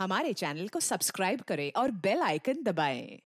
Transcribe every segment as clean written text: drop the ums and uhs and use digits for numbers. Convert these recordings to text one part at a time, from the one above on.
हमारे चैनल को सब्सक्राइब करें और बेल आइकन दबाएं।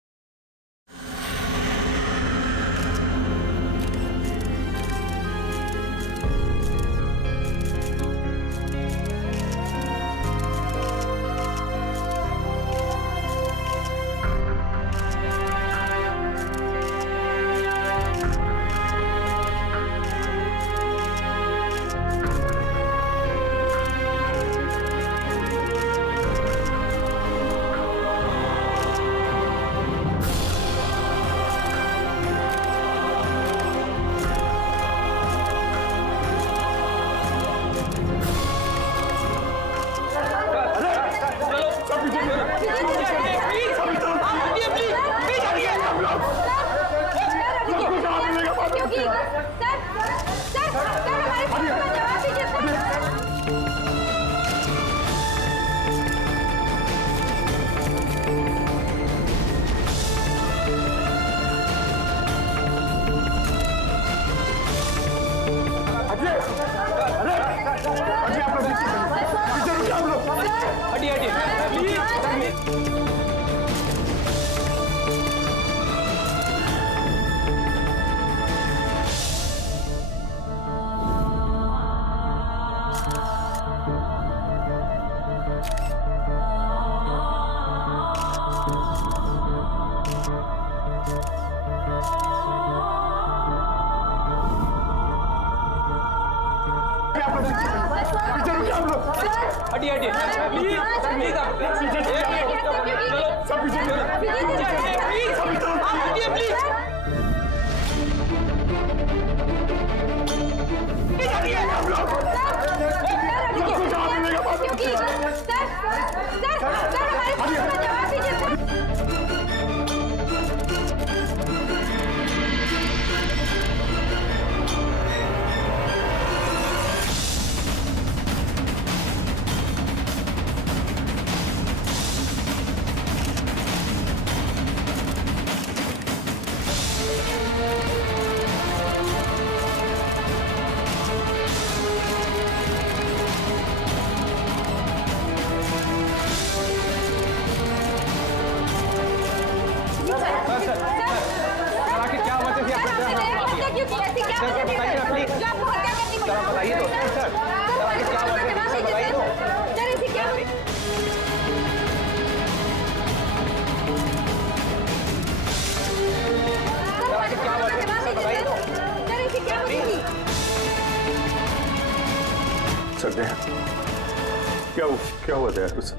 क्या हुआ था उसे?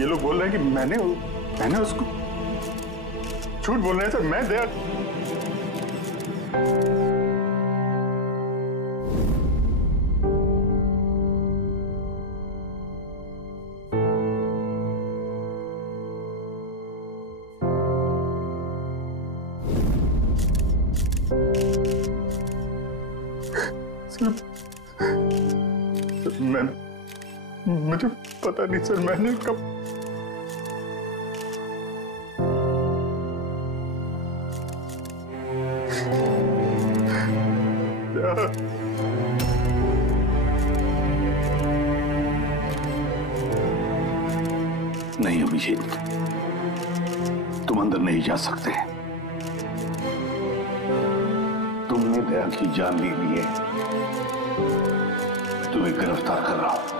ये लोग बोल रहे हैं कि मैंने उसको झूठ बोल रहे हैं सर। मैं दया मुझे पता नहीं सर, मैंने कब नहीं अभिजीत, तुम अंदर नहीं जा सकते। तुमने दया की जान ले ली है, तुम्हें गिरफ्तार कर रहा हूं।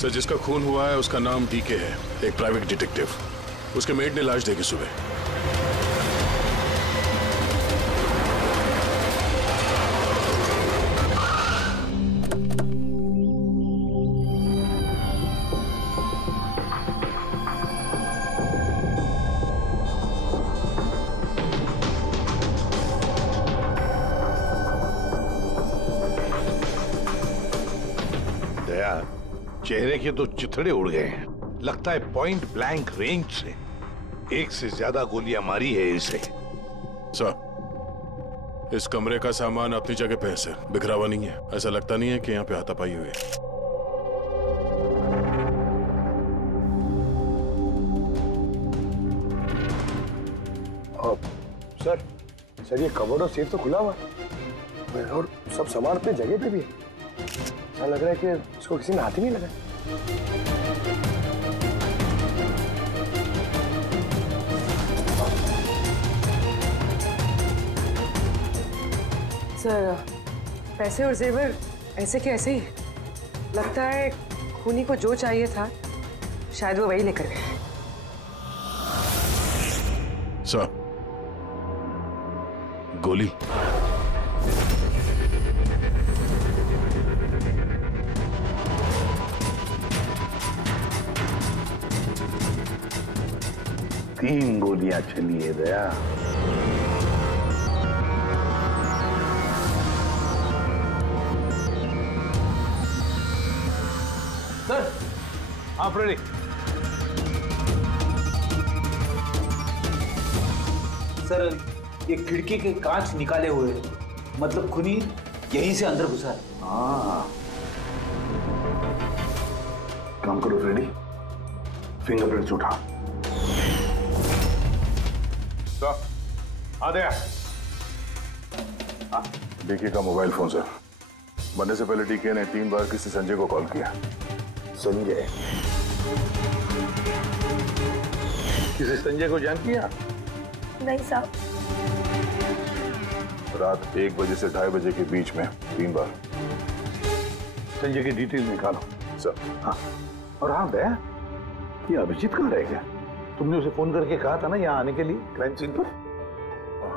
सर, जिसका खून हुआ है उसका नाम डीके है, एक प्राइवेट डिटेक्टिव। उसके मेड ने लाश देखी सुबह। चेहरे के तो चिथड़े उड़ गए हैं। लगता है पॉइंट ब्लैंक रेंज से एक से ज्यादा गोलियां मारी है इसे। सर, इस कमरे का सामान अपनी जगह पे है सर, बिखरा हुआ नहीं है। ऐसा लगता नहीं है कि यहाँ पे हाथापाई हुई है। सर ये कबर्ड और सेफ तो खुला हुआ है और सब सामान अपनी जगह पे भी है। ऐसा लग रहा है कि इसको किसी ने हाथ ही नहीं लगाया। सर पैसे और जेवर ऐसे के ऐसे ही। लगता है खूनी को जो चाहिए था शायद वो वही लेकर गए। सर गोली। तीन गोलियां चली है दया। सर आप रेडी? सर ये खिड़की के कांच निकाले हुए हैं, मतलब खूनी यहीं से अंदर घुसा है। हाँ, काम करो फ्रेडी, फिंगरप्रिंट्स उठा। तो आ गया। डीके का मोबाइल फोन सर। बनने से पहले डीके ने 3 बार किसी संजय को कॉल किया। संजय? किसी संजय को जान किया? नहीं साहब। रात 1 बजे से 2:30 बजे के बीच में 3 बार। संजय की डिटेल निकालो सर। हाँ, और हाँ दया, ये अभिजीत कहाँ रह गया? तुमने उसे फोन करके कहा था ना यहाँ आने के लिए क्राइम सीन पर?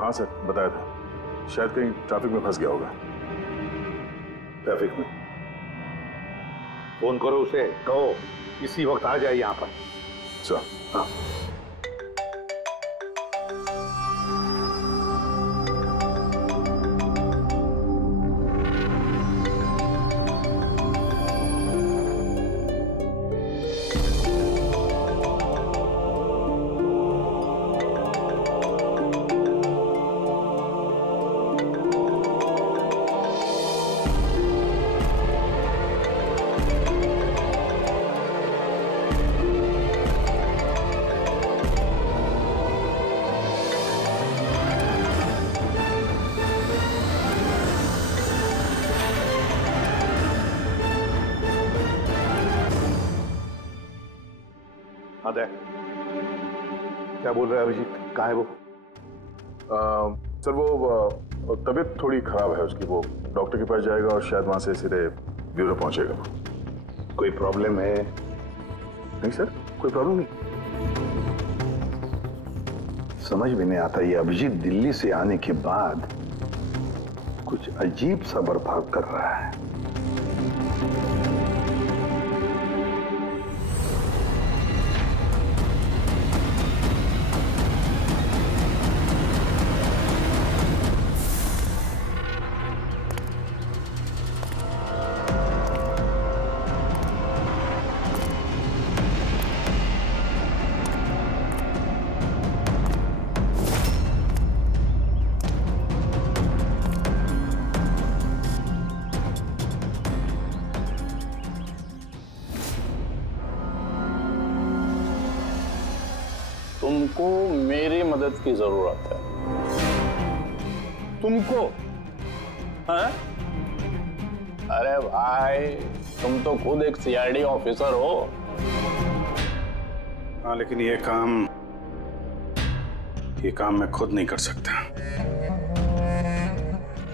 हाँ सर, बताया था। शायद कहीं ट्रैफिक में फंस गया होगा। ट्रैफिक में? फोन करो उसे, कहो इसी वक्त आ जाए यहाँ पर। सर हाँ। अदय, क्या बोल रहा है अभिजीत? कहाँ है वो? सर वो तबीयत थोड़ी खराब है उसकी। वो डॉक्टर के पास जाएगा और शायद वहां से सीधे ब्यूरो पहुंचेगा। कोई प्रॉब्लम है? नहीं सर, कोई प्रॉब्लम नहीं। समझ में नहीं आता, ये अभिजीत दिल्ली से आने के बाद कुछ अजीब सा बर्ताव कर रहा है। तुमको मेरी मदद की जरूरत है। तुमको? हाँ? अरे भाई, तुम तो खुद एक सीआईडी ऑफिसर हो। हाँ, लेकिन ये काम मैं खुद नहीं कर सकता।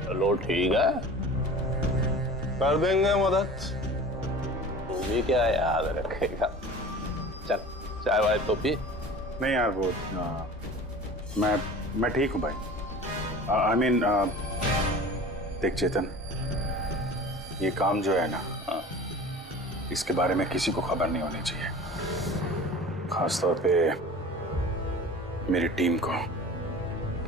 चलो ठीक है, कर देंगे मदद। तू भी क्या याद रखेगा? चल चाय वाय तो पी। नहीं यार, वो मैं ठीक हूँ भाई। आई मीन देख चेतन, ये काम जो है ना, इसके बारे में किसी को खबर नहीं होनी चाहिए, खासतौर पे मेरी टीम को।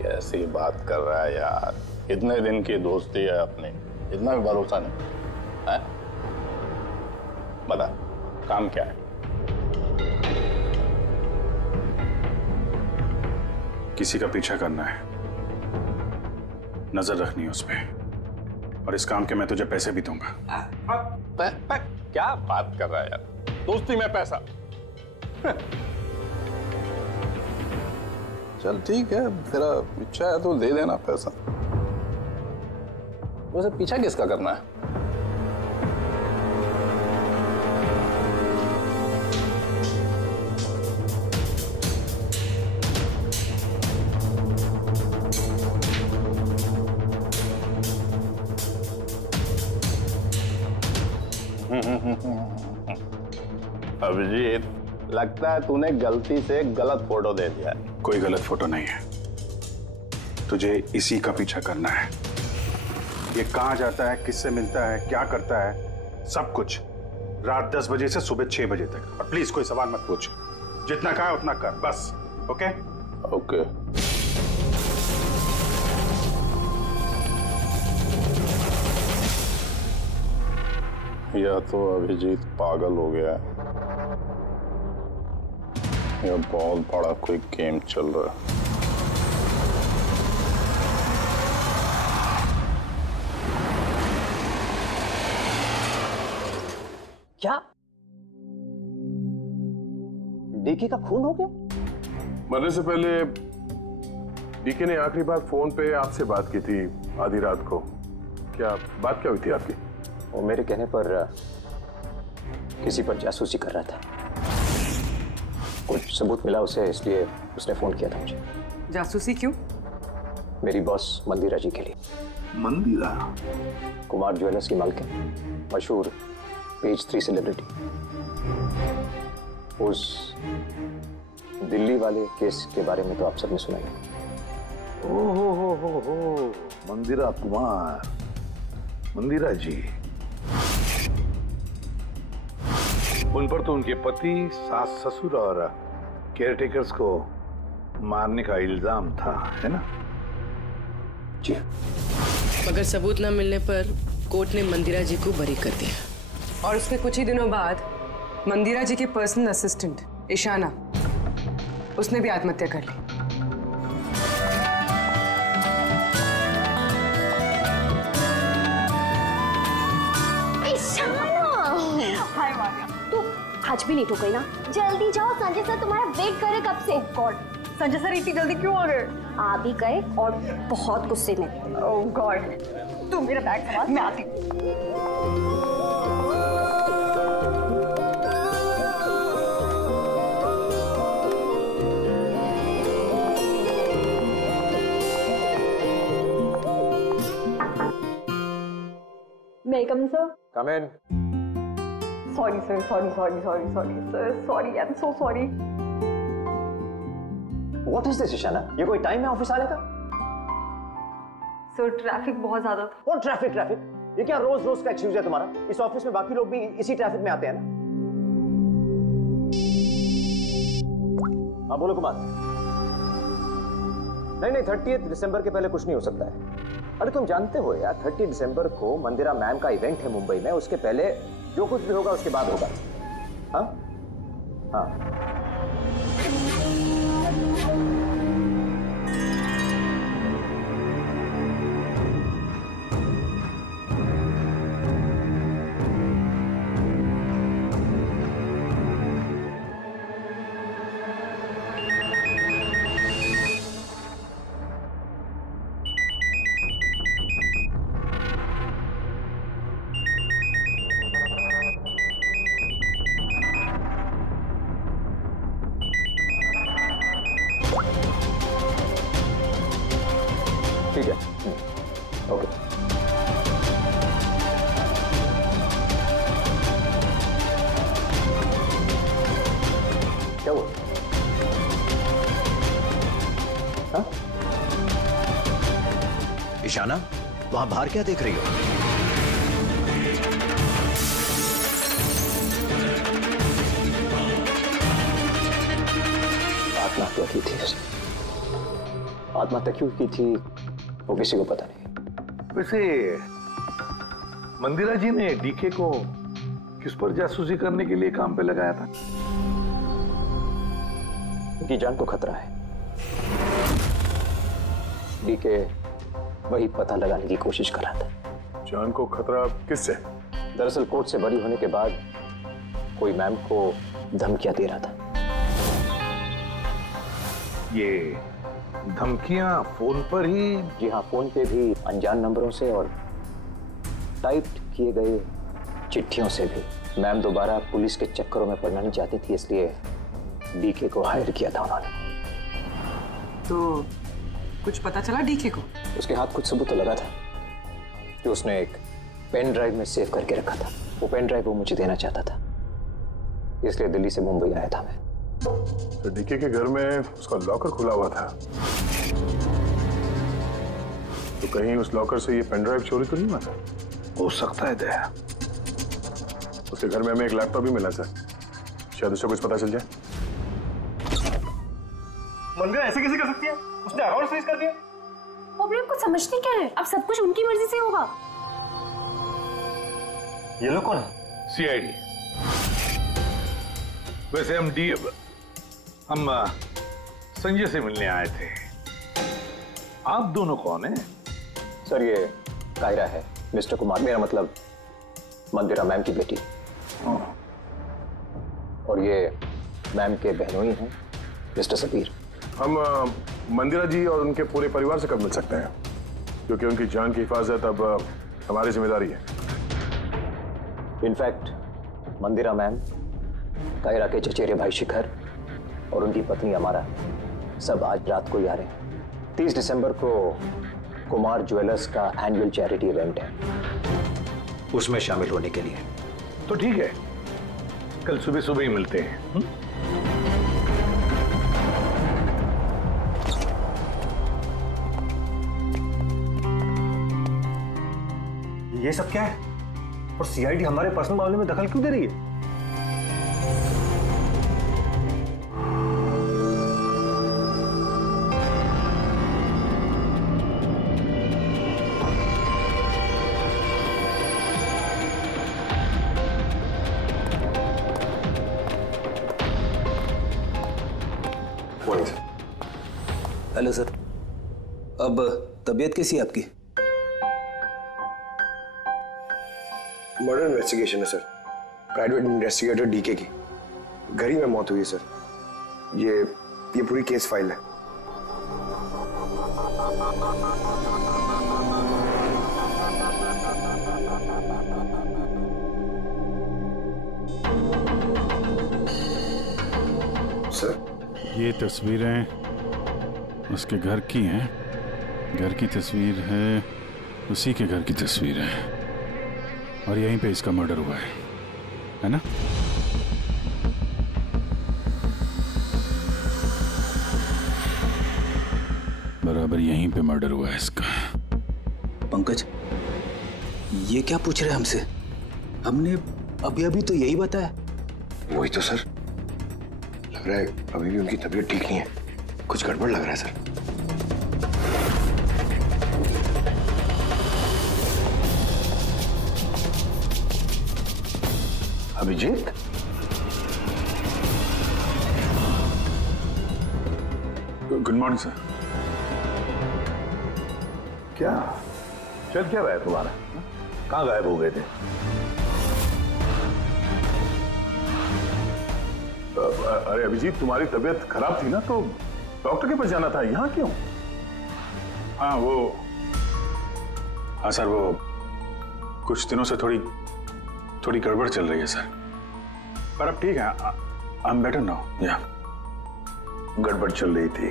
कैसी बात कर रहा है यार? इतने दिन की दोस्ती है अपनी, इतना भी भरोसा नहीं है? बता काम क्या है? किसी का पीछा करना है, नजर रखनी है उस पे, और इस काम के मैं तुझे पैसे भी दूंगा। क्या बात कर रहा है यार, दोस्ती में पैसा? चल ठीक है, तेरा इच्छा है तो दे देना पैसा। वैसे पीछा किसका करना है? अभिजीत, लगता है तूने गलती से गलत फोटो दे दिया है। कोई गलत फोटो नहीं है, तुझे इसी का पीछा करना है। ये कहाँ जाता है, किससे मिलता है, क्या करता है, सब कुछ रात 10 बजे से सुबह 6 बजे तक। और प्लीज कोई सवाल मत पूछ, जितना कहा उतना कर बस। Okay okay. या तो अभिजीत पागल हो गया है या बहुत बड़ा कोई गेम चल रहा है। क्या डीके का खून हो गया? मरने से पहले डीके ने आखिरी बार फोन पे आपसे बात की थी आधी रात को। क्या बात क्या हुई थी आपकी? वो मेरे कहने पर किसी पर जासूसी कर रहा था। कुछ सबूत मिला उसे, इसलिए उसने फोन किया था मुझे। जासूसी क्यों? मेरी बॉस मंदिरा जी के लिए। मंदिरा? कुमार ज्वेलर्स की मालकिन, मशहूर पेज 3 सेलिब्रिटी। उस दिल्ली वाले केस के बारे में तो आप सबने सुना ही। हो मंदिरा कुमार, मंदिरा जी। उन पर तो उनके पति, सास ससुर और केयरटेकर्स को मारने का इल्जाम था, है ना? जी। मगर सबूत न मिलने पर कोर्ट ने मंदिरा जी को बरी कर दिया। और उसके कुछ ही दिनों बाद मंदिरा जी की पर्सनल असिस्टेंट ईशाना, उसने भी आत्महत्या कर ली। आज भी लेट हो गई ना? जल्दी जाओ, संजय सर तुम्हारा वेट कर रहे कब से। गॉड, संजय सर इतनी जल्दी क्यों आ गए? आ भी गए और बहुत गुस्से में। ओह गॉड, तुम मेरा बैग संभाल, मैं आती हूँ। May I come in, sir? Come in. Sorry, sir. Sorry, sir. Sorry, I'm so sorry. What is this, Ishana? ये कोई टाइम है ऑफिस आने का? सर, ट्रैफिक बहुत ज्यादा था। कौन ट्रैफिक? ये क्या रोज रोज का एक्सक्यूज है तुम्हारा? इस ऑफिस में बाकी लोग भी इसी ट्रैफिक में आते हैं ना? हाँ बोलो कुमार। नहीं, 30 दिसंबर के पहले कुछ नहीं हो सकता है। अरे तुम जानते हो यार, 30 दिसंबर को मंदिरा मैम का इवेंट है मुंबई में। उसके पहले जो कुछ भी होगा उसके बाद होगा। हाँ हाँ। ठीक है, ओके। क्या हुआ? हाँ? ईशाना, वहां बाहर क्या देख रही हो? आत्महत्या की थी उसने। आत्महत्या क्यों की थी वो किसी को पता नहीं। वैसे मंदिरा जी ने डीके को किस पर जासूसी करने के लिए काम पे लगाया था? उनकी जान को खतरा है। डीके वही पता लगाने की कोशिश कर रहा था। जान को खतरा किससे? दरअसल कोर्ट से बरी होने के बाद कोई मैम को धमकियां दे रहा था। ये धमकियां फोन पर ही? जी हाँ, फोन पे भी, अनजान नंबरों से और टाइप किए गए चिट्ठियों से भी। मैम दोबारा पुलिस के चक्करों में पड़ना नहीं चाहती थी, इसलिए डीके को हायर किया था उन्होंने। तो कुछ पता चला डीके को? उसके हाथ कुछ सबूत तो लगा था जो उसने एक पेन ड्राइव में सेव करके रखा था। वो पेन ड्राइव वो मुझे देना चाहता था, इसलिए दिल्ली से मुंबई आया था मैं। तो डीके के घर में उसका लॉकर खुला हुआ था, तो कहीं उस लॉकर से ये पेन ड्राइव चोरी तो नहीं हुआ था? हो सकता है दया। उसके घर में हमें एक लैपटॉप भी मिला सर, शायद उससे कुछ पता चल जाए। मंदिरा ऐसे कैसे कर सकती है? उसने अकाउंट फ्रीज कर दिया। प्रॉब्लम को समझते क्या है? अब सब कुछ उनकी मर्जी से होगा। ये लोग कौन है? सीआईडी। वैसे हम संजय से मिलने आए थे। आप दोनों कौन हैं? सर ये कायरा है, मिस्टर कुमार, मेरा मतलब मंदिरा मैम की बेटी। और ये मैम के बहनोई हैं, मिस्टर सबीर। हम मंदिरा जी और उनके पूरे परिवार से कब मिल सकते हैं? क्योंकि उनकी जान की हिफाजत अब हमारी जिम्मेदारी है। इनफैक्ट मंदिरा मैम, कायरा के चचेरे भाई शिखर और उनकी पत्नी अमारा सब आज रात को ही आ रहे हैं। 30 दिसंबर को कुमार ज्वेलर्स का एनुअल चैरिटी इवेंट है, उसमें शामिल होने के लिए। तो ठीक है, कल सुबह सुबह ही मिलते हैं। ये सब क्या है? और सीआईडी हमारे पर्सनल मामले में दखल क्यों दे रही है? हेलो सर, अब तबीयत कैसी है आपकी? मर्डर इन्वेस्टिगेशन है सर, प्राइवेट इन्वेस्टिगेटर डीके की घर ही में मौत हुई है सर। ये पूरी केस फाइल है। सर ये तस्वीरें उसके घर की हैं। घर की तस्वीर है, उसी के घर की तस्वीर है, और यहीं पे इसका मर्डर हुआ है ना? बराबर यहीं पे मर्डर हुआ है इसका। पंकज, ये क्या पूछ रहे हैं हमसे? हमने अभी अभी तो यही बताया। वही तो सर, लग रहा है अभी भी उनकी तबीयत ठीक नहीं है, कुछ गड़बड़ लग रहा है sir. Abhijeet, good morning sir. क्या चल क्या रहा है तुम्हारा? कहाँ गायब हो गए थे? अरे अभिजीत, तुम्हारी तबीयत खराब थी ना, तो डॉक्टर के पास जाना था, यहाँ क्यों? हाँ सर, वो कुछ दिनों से थोड़ी गड़बड़ चल रही है सर, पर अब ठीक है। I am better now. या गड़बड़ चल रही थी।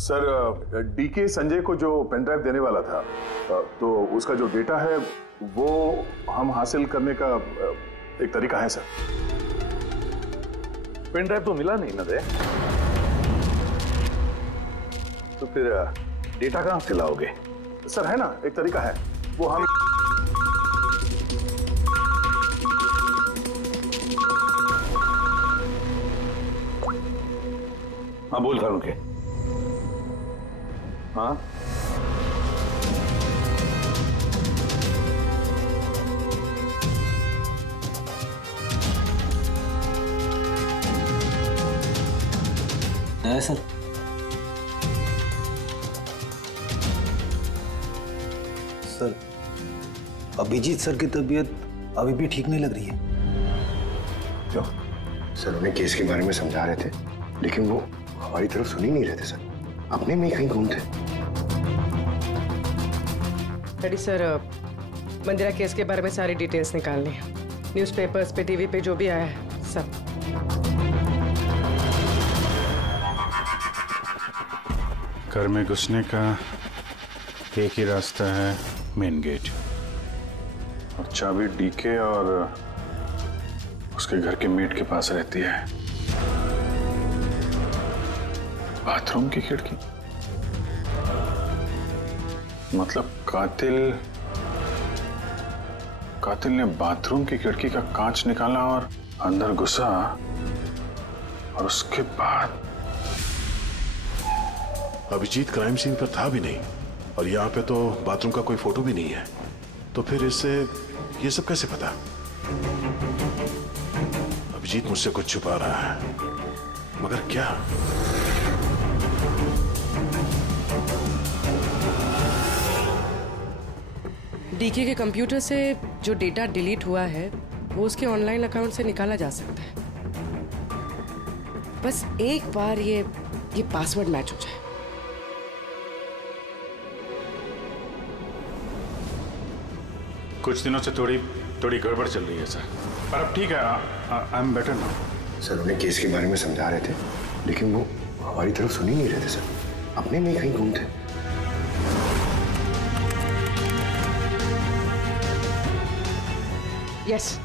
सर, डीके संजय को जो पेन ड्राइव देने वाला था, तो उसका जो डेटा है वो हम हासिल करने का एक तरीका है सर। पेन ड्राइव तो मिला नहीं ना दे, तो फिर डेटा कहां से लाओगे? सर है ना, एक तरीका है, वो हम हाँ बोल करूं के? हाँ है सर। सर, अभिजीत सर की तबीयत अभी भी ठीक नहीं लग रही है। क्यों? सर उन्हें केस के बारे में समझा रहे थे, लेकिन वो हमारी तरफ सुन ही नहीं रहे थे सर, अपने में ही कहीं गुम थे। डैडी सर, मंदिरा केस के बारे में सारी डिटेल्स निकालनी है। न्यूज़पेपर्स पे, टीवी पे जो भी आया है सब। घर में घुसने का एक ही रास्ता है, मेन गेट, और चाबी डीके और उसके घर के मेट के पास रहती है। बाथरूम की खिड़की, मतलब कातिल ने बाथरूम की खिड़की का कांच निकाला और अंदर घुसा, और उसके बाद अभिजीत क्राइम सीन पर था भी नहीं, और यहाँ पे तो बाथरूम का कोई फोटो भी नहीं है, तो फिर इससे ये सब कैसे पता? अभिजीत मुझसे कुछ छुपा रहा है, मगर क्या? डीके के कंप्यूटर से जो डेटा डिलीट हुआ है वो उसके ऑनलाइन अकाउंट से निकाला जा सकता है। बस एक बार ये पासवर्ड मैच हो जाए। कुछ दिनों से थोड़ी गड़बड़ चल रही है सर, पर अब ठीक है, I am better now. Sir उन्हें केस के बारे में समझा रहे थे, लेकिन वो हमारी तरफ सुन ही नहीं रहे थे सर, अपने में ही कहीं गुम थे। यस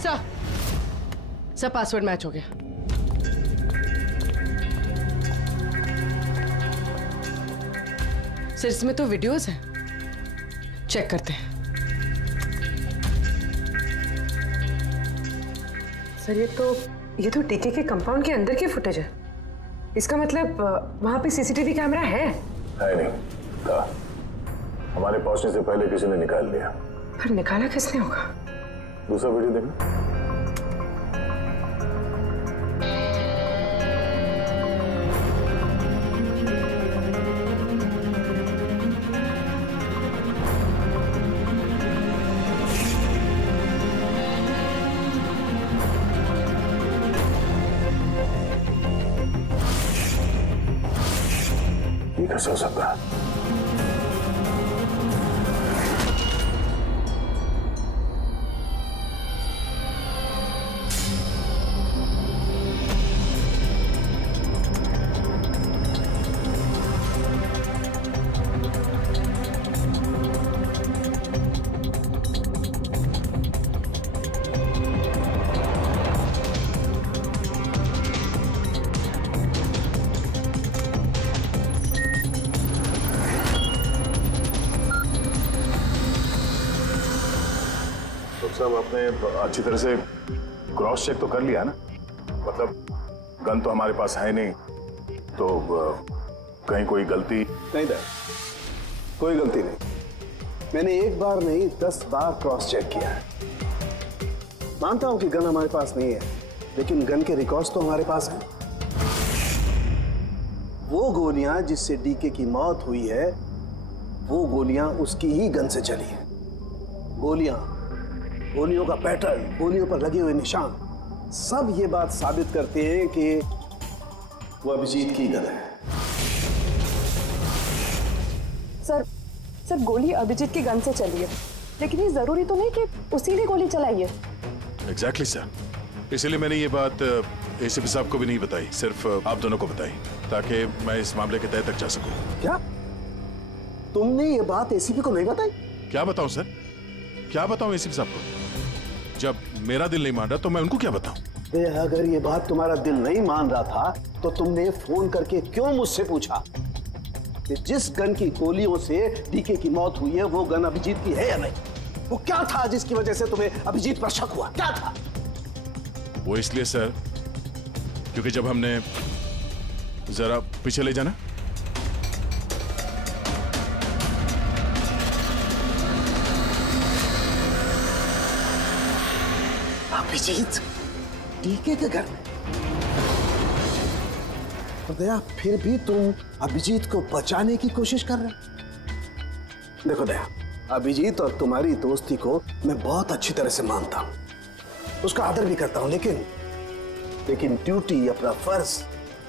सर, पासवर्ड मैच हो गया। सर इसमें तो वीडियोस हैं, चेक करते हैं। सर ये तो डीके के कंपाउंड के अंदर की फुटेज है। इसका मतलब वहां पे सीसीटीवी कैमरा है? नहीं था, हमारे पहुंचने से पहले किसी ने निकाल लिया। पर निकाला किसने होगा? दूसरा वीडियो देखना। ये कैसे हो सकता है? सब आपने अच्छी तरह से क्रॉस चेक तो कर लिया ना? मतलब गन तो हमारे पास है नहीं, तो कहीं कोई गलती? नहीं था, कोई गलती नहीं। मैंने एक बार नहीं 10 बार क्रॉस चेक किया है। मानता हूं कि गन हमारे पास नहीं है, लेकिन गन के रिकॉर्ड्स तो हमारे पास हैं। वो गोलियां जिससे डीके की मौत हुई है, वो गोलियां उसकी ही गन से चली है। गोलियों का पैटर्न, गोलियों पर लगे हुए निशान, सब ये बात साबित करते हैं कि वो अभिजीत की गन है। सर गोली अभिजीत की गन से चली है, लेकिन ये जरूरी तो नहीं कि उसी ने गोली चलाई है। एग्जैक्टली सर, इसीलिए मैंने ये बात एसीपी साहब को भी नहीं बताई, सिर्फ आप दोनों को बताई, ताकि मैं इस मामले के तह तक जा सकूं। क्या तुमने ये बात एसीपी को नहीं बताई? क्या बताऊं सर, क्या बताऊं एसीपी साहब को? जब मेरा दिल नहीं मान रहा तो मैं उनको क्या बताऊं? अगर ये बात तुम्हारा दिल नहीं मान रहा था तो तुमने फोन करके क्यों मुझसे पूछा कि जिस गन की गोलियों से डीके की मौत हुई है वो गन अभिजीत की है या नहीं? वो क्या था जिसकी वजह से तुम्हें अभिजीत पर शक हुआ? क्या था वो? इसलिए सर क्योंकि जब हमने, जरा पीछे ले जाना, अभिजीत डीके के घर में। दया, फिर भी तुम अभिजीत को बचाने की कोशिश कर रहे हो। देखो दया, अभिजीत और तुम्हारी दोस्ती को मैं बहुत अच्छी तरह से मानता हूँ, उसका आदर भी करता हूँ, लेकिन ड्यूटी, अपना फर्ज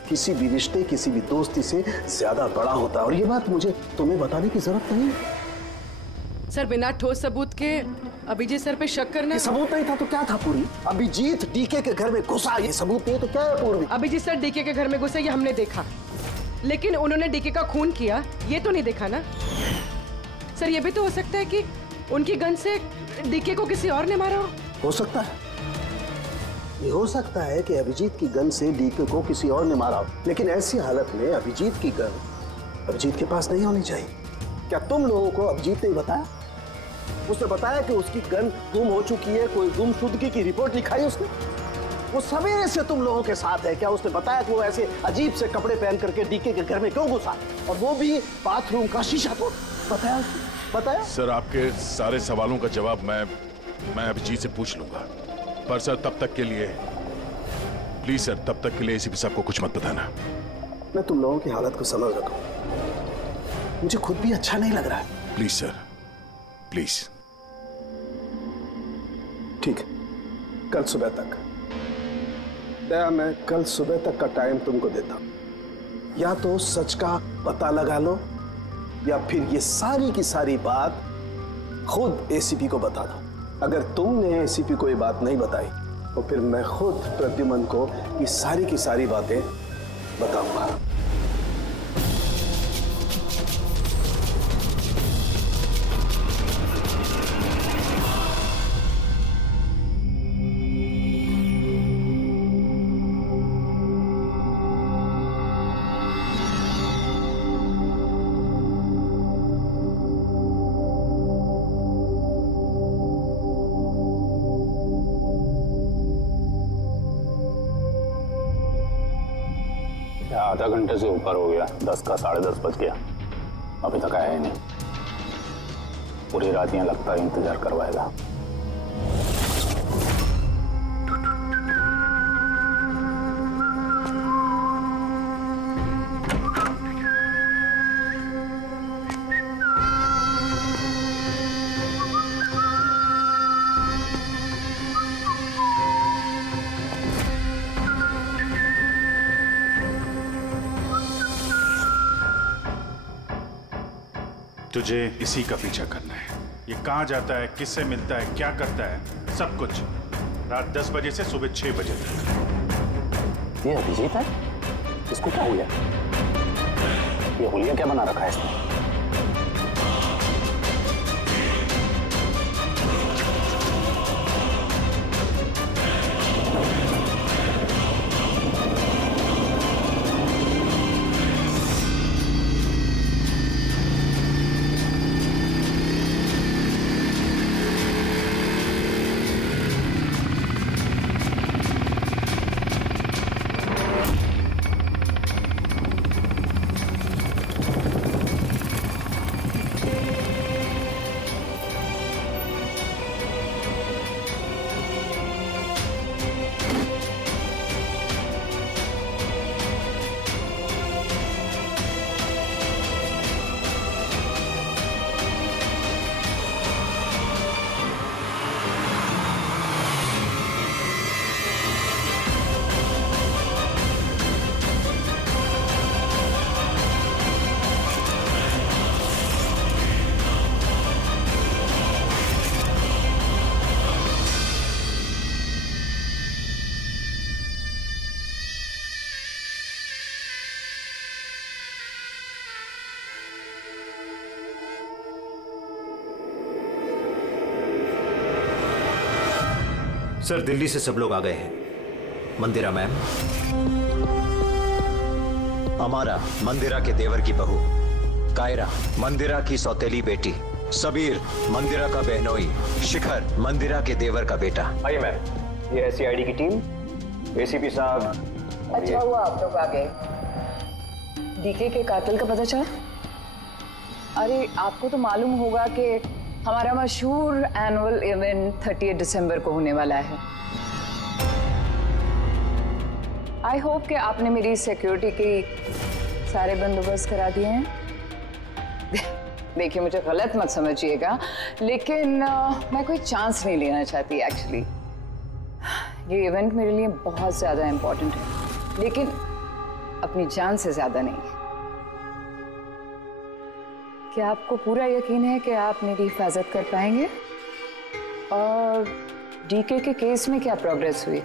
किसी भी रिश्ते, किसी भी दोस्ती से ज्यादा बड़ा होता है। और ये बात मुझे तुम्हें बताने की जरूरत नहीं है। सर, बिना ठोस सबूत के अभिजीत सर पे शक करना। ये सबूत नहीं था तो क्या था पूरी? अभिजीत डीके के घर में घुसा, ये सबूत नहीं तो क्या है पूरी? अभिजीत सर डीके के घर में घुसे ये हमने देखा, लेकिन उन्होंने डीके का खून किया ये तो नहीं देखा ना। सर, ये भी तो हो सकता है कि उनकी गन से डीके को किसी और ने मारा हो सकता है, ये हो सकता है कि अभिजीत की गन से डीके को किसी और ने मारा हो, लेकिन ऐसी हालत में अभिजीत की गन अभिजीत के पास नहीं होनी चाहिए। क्या तुम लोगों को अभिजीत ने बताया? उसने बताया कि उसकी गन गुम हो चुकी है, कोई गुमशुदगी की रिपोर्ट लिखाई उसने? वो सवेरे से तुम लोगों के साथ है, क्या उसने बताया कि वो ऐसे अजीब से कपड़े पहन करके डीके के घर में क्यों घुसा, और वो भी बाथरूम का शीशा तोड़? बताया? बताया? सर, आपके सारे सवालों का जवाब मैं अभिजीत से पूछ लूंगा, पर सर तब तक के लिए प्लीज सर, तब तक के लिए एसीपी साहब को कुछ मत बताना। मैं तुम लोगों की हालत को समझ रहा हूं, मुझे खुद भी अच्छा नहीं लग रहा है। Please sir, please. ठीक है, कल सुबह तक दया, मैं कल सुबह तक का टाइम तुमको देता हूं। या तो सच का पता लगा लो, या फिर ये सारी की सारी बात खुद एसीपी को बता दो। अगर तुमने एसीपी को ये बात नहीं बताई तो फिर मैं खुद प्रद्युमन को ये सारी की सारी बातें बताऊंगा। आधा घंटे से ऊपर हो गया, 10 का 10:30 बज गया, अभी तक आया ही नहीं। पूरी रात यहाँ लगता है इंतजार करवाएगा। तुझे इसी का पीछा करना है। ये कहाँ जाता है, किससे मिलता है, क्या करता है, सब कुछ रात 10 बजे से सुबह 6 बजे तक। ये अभिजीत है? इसको क्या हुआ? ये हुलिया क्या बना रखा है इसने? सर, दिल्ली से सब लोग आ गए हैं। मंदिरा मैम, अमारा मंदिरा के देवर की बहू, कायरा मंदिरा की सौतेली बेटी, सबीर मंदिरा का बहनोई, शिखर मंदिरा के देवर का बेटा। आइए मैम, ये है सीआईडी की टीम, एसीपी साहब। अच्छा हुआ आप लोग आ गए। डीके के कातिल का पता चला? अरे आपको तो मालूम होगा कि हमारा मशहूर एनुअल इवेंट 30 दिसंबर को होने वाला है। आई होप कि आपने मेरी सिक्योरिटी की सारे बंदोबस्त करा दिए हैं। देखिए मुझे गलत मत समझिएगा, लेकिन मैं कोई चांस नहीं लेना चाहती एक्चुअली। ये इवेंट मेरे लिए बहुत ज़्यादा इम्पोर्टेंट है, लेकिन अपनी जान से ज़्यादा नहीं है। क्या आपको पूरा यकीन है कि आप मेरी हिफाजत कर पाएंगे? और डीके के केस में क्या प्रोग्रेस हुई?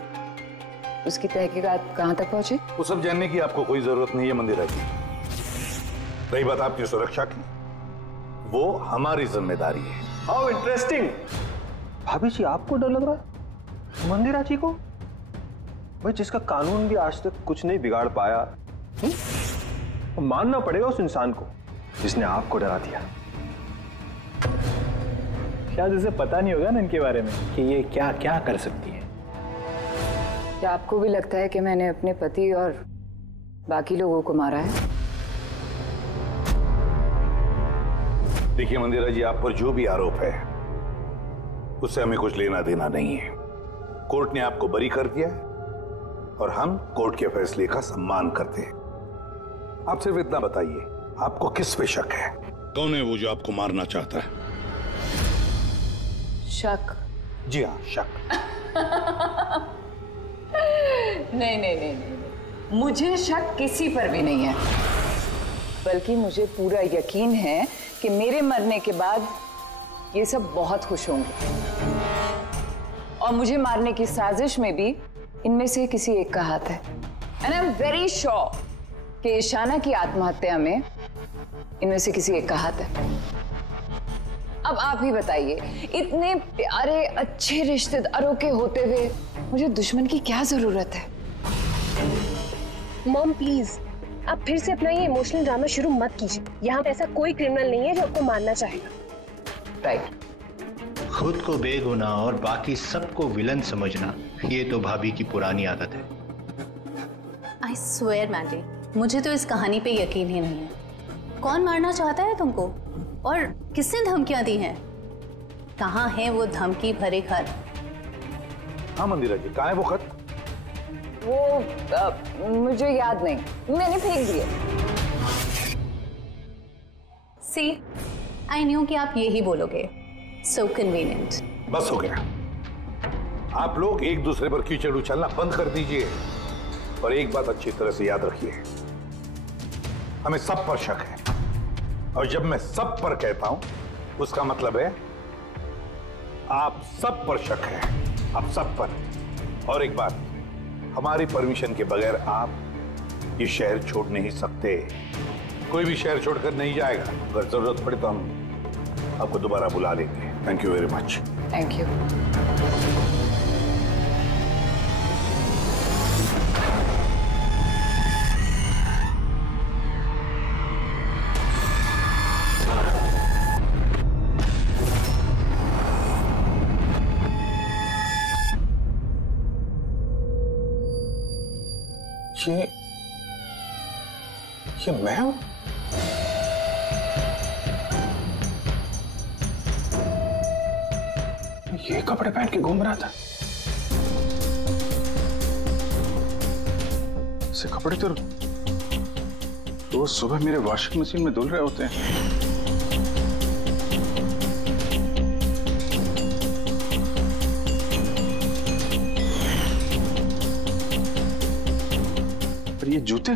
उसकी तहकीकात कहाँ तक पहुंची? वो सब जानने की आपको कोई जरूरत नहीं है मंदिरा जी। रही बात आपकी सुरक्षा की, वो हमारी जिम्मेदारी है। How interesting. भाभी जी आपको डर लग रहा है मंदिरा जी को? भाई जिसका कानून भी आज तक कुछ नहीं बिगाड़ पाया, मानना पड़ेगा उस इंसान को जिसने आपको डरा दिया। शायद इसे पता नहीं होगा ना इनके बारे में कि ये क्या क्या कर सकती है। क्या आपको भी लगता है कि मैंने अपने पति और बाकी लोगों को मारा है? देखिए मंदिरा जी, आप पर जो भी आरोप है उससे हमें कुछ लेना देना नहीं है। कोर्ट ने आपको बरी कर दिया है और हम कोर्ट के फैसले का सम्मान करते हैं। आप सिर्फ इतना बताइए, आपको किस पे शक है? कौन है वो जो आपको मारना चाहता है? शक? जी हाँ, शक। नहीं, मुझे शक किसी पर भी नहीं है, बल्कि मुझे पूरा यकीन है कि मेरे मरने के बाद ये सब बहुत खुश होंगे और मुझे मारने की साजिश में भी इनमें से किसी एक का हाथ है। And I am very sure कि ईशाना की आत्महत्या में इनमें से किसी एक का हाथ है। अब आप ही बताइए, इतने प्यारे अच्छे रिश्तेदारों के होते हुए मुझे दुश्मन की क्या जरूरत है? मॉम प्लीज, आप फिर से अपना ये इमोशनल ड्रामा शुरू मत कीजिए। यहाँ पे ऐसा कोई क्रिमिनल नहीं है जो आपको मारना चाहेगा। राइट। खुद को बेगुनाह और बाकी सबको विलन समझना, ये तो भाभी की पुरानी आदत है। आई स्वेयर मैंडी, मुझे तो इस कहानी पे यकीन ही नहीं है। कौन मारना चाहता है तुमको और किसने धमकियां दी हैं? कहाँ है वो धमकी भरे खत? हाँ मंदिरा जी, कहाँ है वो खत? वो मुझे याद नहीं, मैंने फेंक दिया। सी, आई न्यू कि आप यही बोलोगे। सो कन्वीनियंट। बस हो गया। आप लोग एक दूसरे पर कीचड़ उछलना बंद कर दीजिए और एक बात अच्छी तरह से याद रखिए, हमें सब पर शक है और जब मैं सब पर कहता हूं उसका मतलब है आप सब पर शक है, आप सब पर। और एक बात, हमारी परमिशन के बगैर आप ये शहर छोड़ नहीं सकते। कोई भी शहर छोड़कर नहीं जाएगा। अगर जरूरत पड़े तो हम आपको दोबारा बुला लेंगे। Thank you very much. Thank you. ये मैं हूं? ये कपड़े पहन के घूम रहा था। ऐसे कपड़े तो रोज सुबह मेरे वॉशिंग मशीन में धुल रहे होते हैं। पर ये जूते,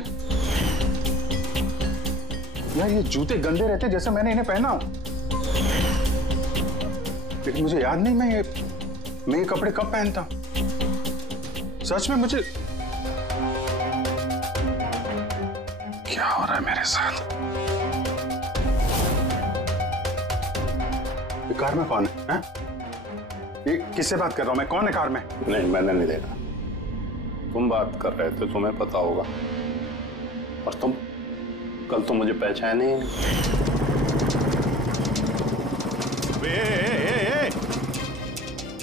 यार ये जूते गंदे रहते जैसे मैंने इन्हें पहना हो। लेकिन मुझे याद नहीं मैं ये कपड़े कब पहनता। सच में मुझे क्या हो रहा है मेरे साथ? ये कार में कौन है? ये किससे बात कर रहा हूं मैं? कौन है कार में? नहीं, मैंने नहीं देखा। तुम बात कर रहे थे, तुम्हें पता होगा। और तुम कल तो मुझे पहचाने ही नहीं।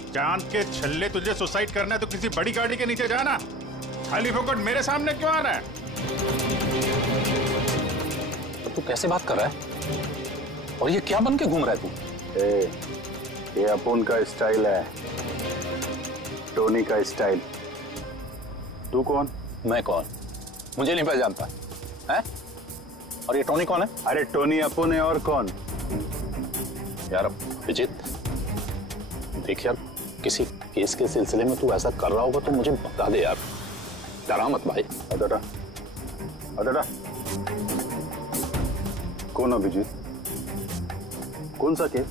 चांद के छल्ले, तुझे सुसाइड करना है तो किसी बड़ी गाड़ी के नीचे जाना। खाली फोकट मेरे सामने क्यों आ रहा है? तो तू कैसे बात कर रहा है? और ये क्या बन के घूम रहा है तू? ये अपुन का स्टाइल है, टोनी का स्टाइल। तू कौन? मैं कौन? मुझे नहीं पहचानता है? और ये टोनी कौन है? अरे टोनी अपुन है और कौन? यार अभिजीत, देख यार, किसी केस के सिलसिले में तू ऐसा कर रहा होगा तो मुझे बता दे यार, डरा मत भाई। अदड़ा अदड़ा, कौन अभिजीत? कौन सा केस?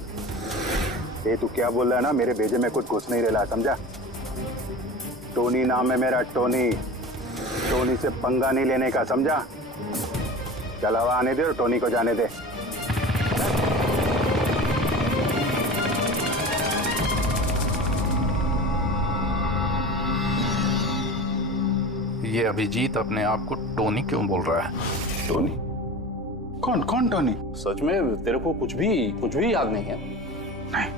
ये तू क्या बोल रहा है ना, मेरे भेजे में कुछ घुस नहीं रहा, समझा? टोनी नाम है मेरा, टोनी। टोनी से पंगा नहीं लेने का, समझा? चल हवा आने दे और टोनी को जाने दे। ये अभिजीत अपने आप को टोनी क्यों बोल रहा है? टोनी? कौन कौन टोनी? सच में तेरे को कुछ भी याद नहीं है? नहीं,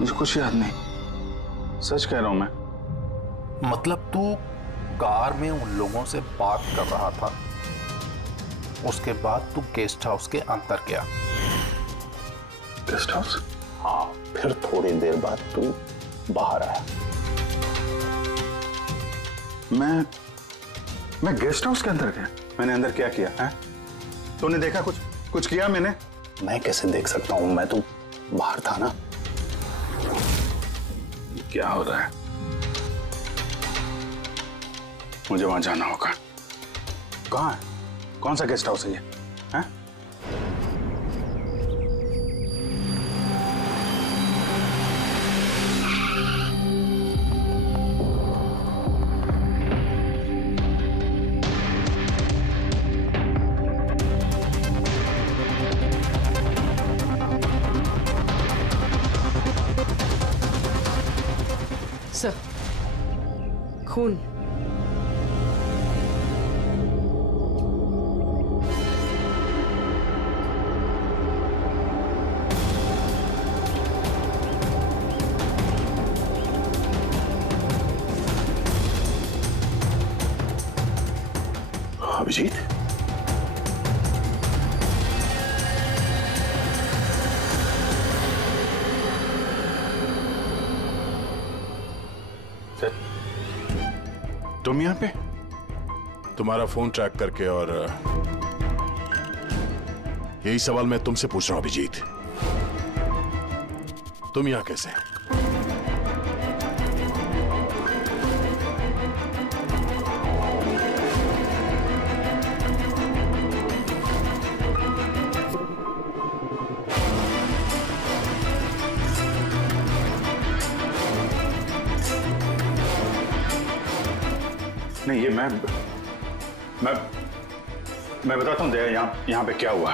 मुझे कुछ याद नहीं, सच कह रहा हूं मैं। मतलब तू कार में उन लोगों से बात कर रहा था, उसके बाद तू गेस्ट हाउस के अंदर गया। Guest house? हाँ, फिर थोड़ी देर बाद तू बाहर आया। मैं गेस्ट हाउस के अंदर गया? मैंने अंदर क्या किया है? तूने देखा कुछ किया मैंने? मैं कैसे देख सकता हूँ, मैं तो बाहर था ना। क्या हो रहा है? मुझे वहां जाना होगा। कहाँ है? कौन सा गेस्ट हाउस है ये? है? सर, खून। अभिजीत, तुम यहाँ पे? तुम्हारा फोन ट्रैक करके, और यही सवाल मैं तुमसे पूछ रहा हूं अभिजीत, तुम यहाँ कैसे? नहीं, ये मैं बताता हूँ दया, यहाँ पे क्या हुआ।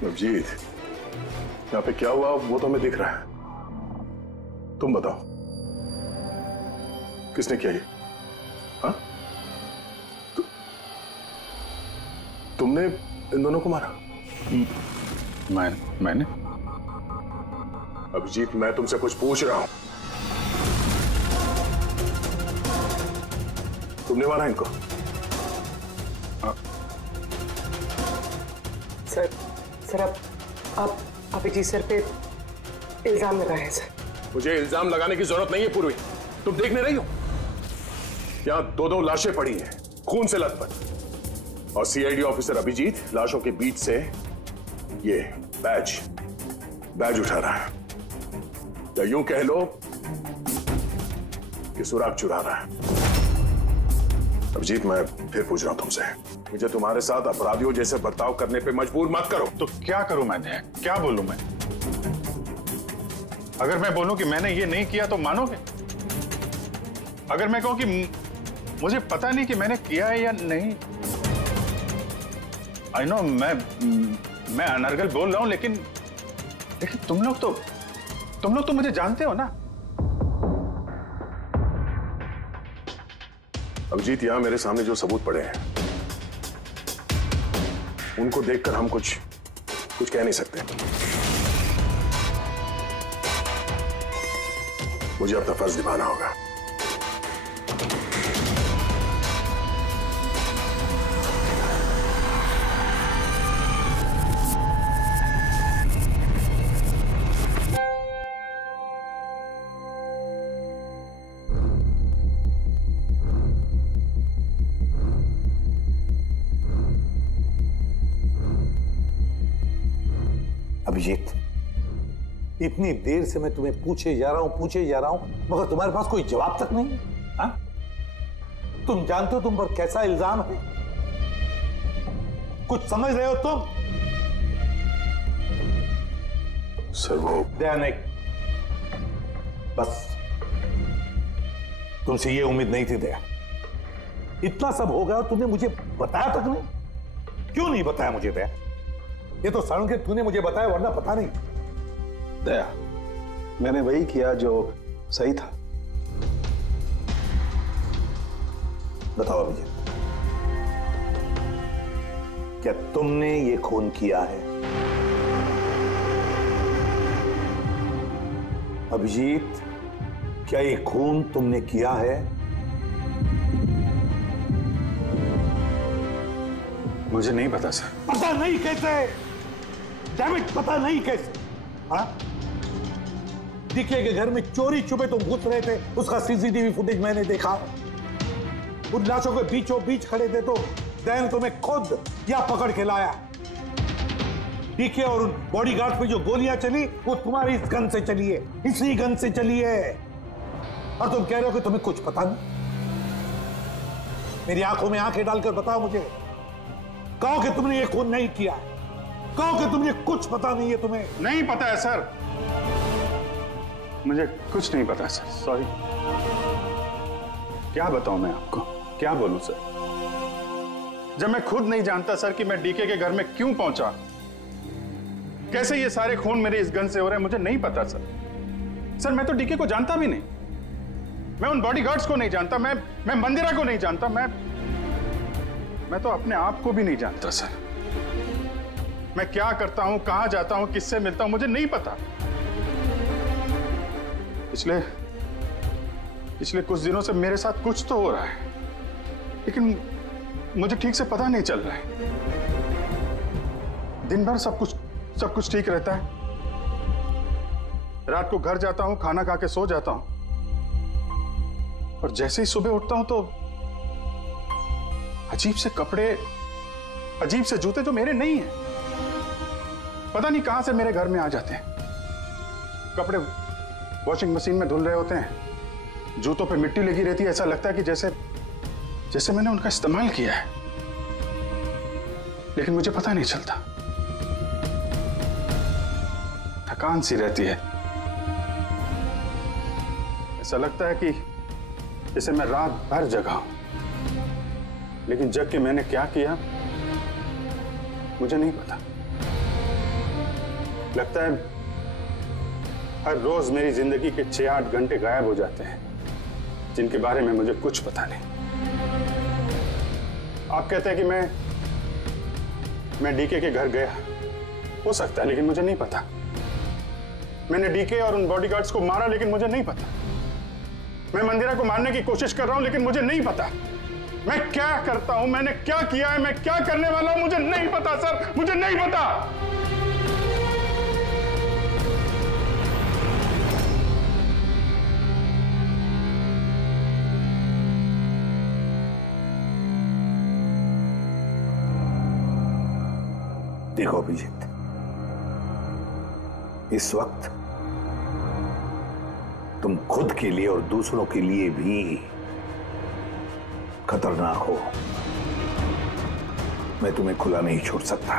अभिजीत, यहाँ पे क्या हुआ वो तो हमें दिख रहा है, तुम बताओ किसने किया ये? हाँ? तुमने इन दोनों को मारा? मैंने? अभिजीत, मैं तुमसे कुछ पूछ रहा हूं, तुमने मारा इनको? सर आप अभिजीत सर पे इल्जाम लगाए हैं सर। मुझे इल्जाम लगाने की जरूरत नहीं है पूर्वी, तुम देखने रही हो यहां दो लाशें पड़ी हैं, खून से लथपथ, और सीआईडी ऑफिसर अभिजीत लाशों के बीच से ये बैज उठा रहा है, या यूं कह लो कि सुराग चुरा रहा है। अभिजीत, मैं फिर पूछ रहा हूं तुमसे, मुझे तुम्हारे साथ अपराधियों जैसे बर्ताव करने पे मजबूर मत करो। तो क्या करूं मैं? क्या बोलूं मैं? अगर मैं बोलूं कि मैंने ये नहीं किया तो मानोगे? अगर मैं कहूं कि मुझे पता नहीं कि मैंने किया है या नहीं? आई नो, मैं अनर्गल बोल रहा हूं, लेकिन तुम लोग तो मुझे जानते हो ना। अभिजीत, यहां मेरे सामने जो सबूत पड़े हैं उनको देखकर हम कुछ कह नहीं सकते। मुझे अपना फर्ज निभाना होगा। अभिजीत, इतनी देर से मैं तुम्हें पूछे जा रहा हूं, मगर तुम्हारे पास कोई जवाब तक नहीं है। हाँ? तुम जानते हो तुम पर कैसा इल्जाम है? कुछ समझ रहे हो तुम? सर वो दया नहीं, बस तुमसे ये उम्मीद नहीं थी दया। इतना सब हो गया और तुमने मुझे बताया तक नहीं। क्यों नहीं बताया मुझे दया? ये तो सड़न के तूने मुझे बताया, वरना पता नहीं। दया, मैंने वही किया जो सही था। बताओ अभिजीत, क्या तुमने ये खून किया है? अभिजीत, क्या ये खून तुमने किया है? मुझे नहीं पता सर। पता नहीं कैसे? डैमिट, पता नहीं कैसे? हाँ? डीके के घर में चोरी छुपे तुम घुस रहे थे, उसका सीसीटीवी फुटेज मैंने देखा। उन लाशों के बीचों बीच खड़े थे तो दैन तुम्हें खुद या पकड़ के लाया। डीके और उन बॉडीगार्ड पे जो गोलियां चली वो तुम्हारी इस गन से चली है, इसी गन से चली है। और तुम कह रहे हो कि तुम्हें कुछ पता नहीं। मेरी आंखों में आंखें डालकर बताओ मुझे, कहो कि तुमने ये खून नहीं किया, कहो कि तुमने कुछ पता नहीं है। तुम्हें नहीं पता है सर, मुझे कुछ नहीं पता सर, सॉरी। क्या बताऊं मैं आपको, क्या बोलूं सर, जब मैं खुद नहीं जानता सर कि मैं डीके के घर में क्यों पहुंचा, कैसे ये सारे खून मेरे इस गन से हो रहे हैं, मुझे नहीं पता सर। सर मैं तो डीके को जानता भी नहीं, मैं उन बॉडीगार्ड्स को नहीं जानता, मैं मंदिरा को नहीं जानता, मैं तो अपने आप को भी नहीं जानता सर। मैं क्या करता हूं, कहां जाता हूं, किससे मिलता हूं, मुझे नहीं पता। पिछले कुछ दिनों से मेरे साथ कुछ तो हो रहा है, लेकिन मुझे ठीक से पता नहीं चल रहा है। दिन भर सब कुछ ठीक रहता है, रात को घर जाता हूं, खाना खा के सो जाता हूं, और जैसे ही सुबह उठता हूं तो अजीब से कपड़े, अजीब से जूते जो मेरे नहीं हैं, पता नहीं कहां से मेरे घर में आ जाते हैं। कपड़े वॉशिंग मशीन में धुल रहे होते हैं, जूतों पे मिट्टी लगी रहती है, ऐसा लगता है कि जैसे मैंने उनका इस्तेमाल किया है, लेकिन मुझे पता नहीं चलता। थकान सी रहती है, ऐसा लगता है कि जैसे मैं रात भर जगा हूं, लेकिन जग के मैंने क्या किया मुझे नहीं पता। लगता है हर रोज मेरी जिंदगी के 6-8 घंटे गायब हो जाते हैं, जिनके बारे में मुझे कुछ पता नहीं। आप कहते हैं कि मैं डीके के घर गया, हो सकता है, लेकिन मुझे नहीं पता। मैंने डीके और उन बॉडीगार्ड्स को मारा, लेकिन मुझे नहीं पता। मैं मंदिरा को मारने की कोशिश कर रहा हूं, लेकिन मुझे नहीं पता। मैं क्या करता हूं, मैंने क्या किया है, मैं क्या करने वाला हूं, मुझे नहीं पता सर, मुझे नहीं पता। देखो अभिजीत, इस वक्त तुम खुद के लिए और दूसरों के लिए भी खतरनाक हो। मैं तुम्हें खुला नहीं छोड़ सकता,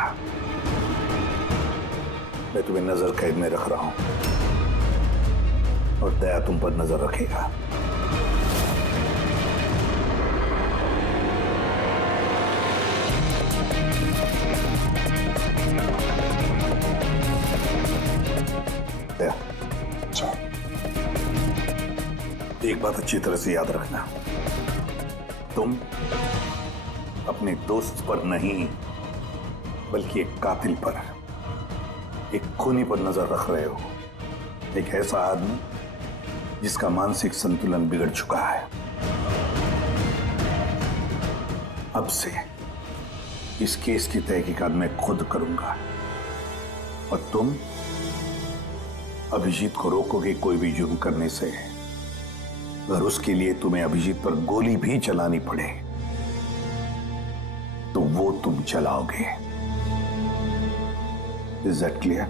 मैं तुम्हें नजर कैद में रख रहा हूं, और दया तुम पर नजर रखेगा। दया, एक बात अच्छी तरह से याद रखना, तुम अपने दोस्त पर नहीं बल्कि एक कातिल पर, एक खूनी पर नजर रख रहे हो। एक ऐसा आदमी जिसका मानसिक संतुलन बिगड़ चुका है। अब से इस केस की तहकीकात मैं खुद करूंगा, और तुम अभिजीत को रोकोगे कोई भी जुर्म करने से। अगर उसके लिए तुम्हें अभिजीत पर गोली भी चलानी पड़े तो वो तुम चलाओगे। Is that clear?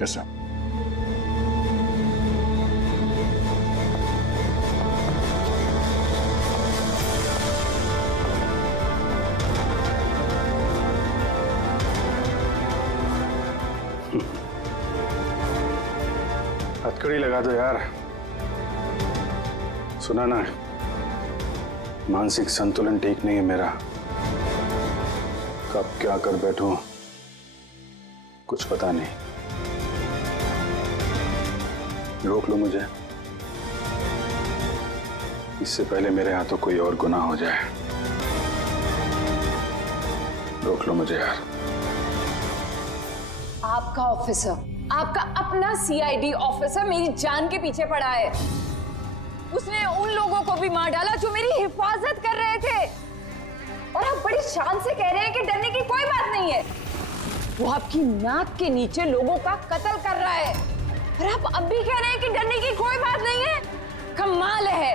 Yes sir. हथकड़ी लगा दो यार। सुना ना, मानसिक संतुलन ठीक नहीं है मेरा। कब क्या कर बैठूं कुछ पता नहीं। रोक लो मुझे, इससे पहले मेरे हाथों कोई और गुनाह हो जाए। रोक लो मुझे यार। आपका ऑफिसर, आपका अपना सीआईडी ऑफिसर मेरी जान के पीछे पड़ा है। उसने उन लोगों को भी मार डाला जो मेरी हिफाजत कर रहे थे, और आप बड़ी शान से कह रहे हैं कि डरने की कोई बात नहीं है। वो आपकी नाक के नीचे लोगों का कत्ल कर रहा है, और आप अब भी कह रहे हैं कि डरने की कोई बात नहीं है। कमाल है।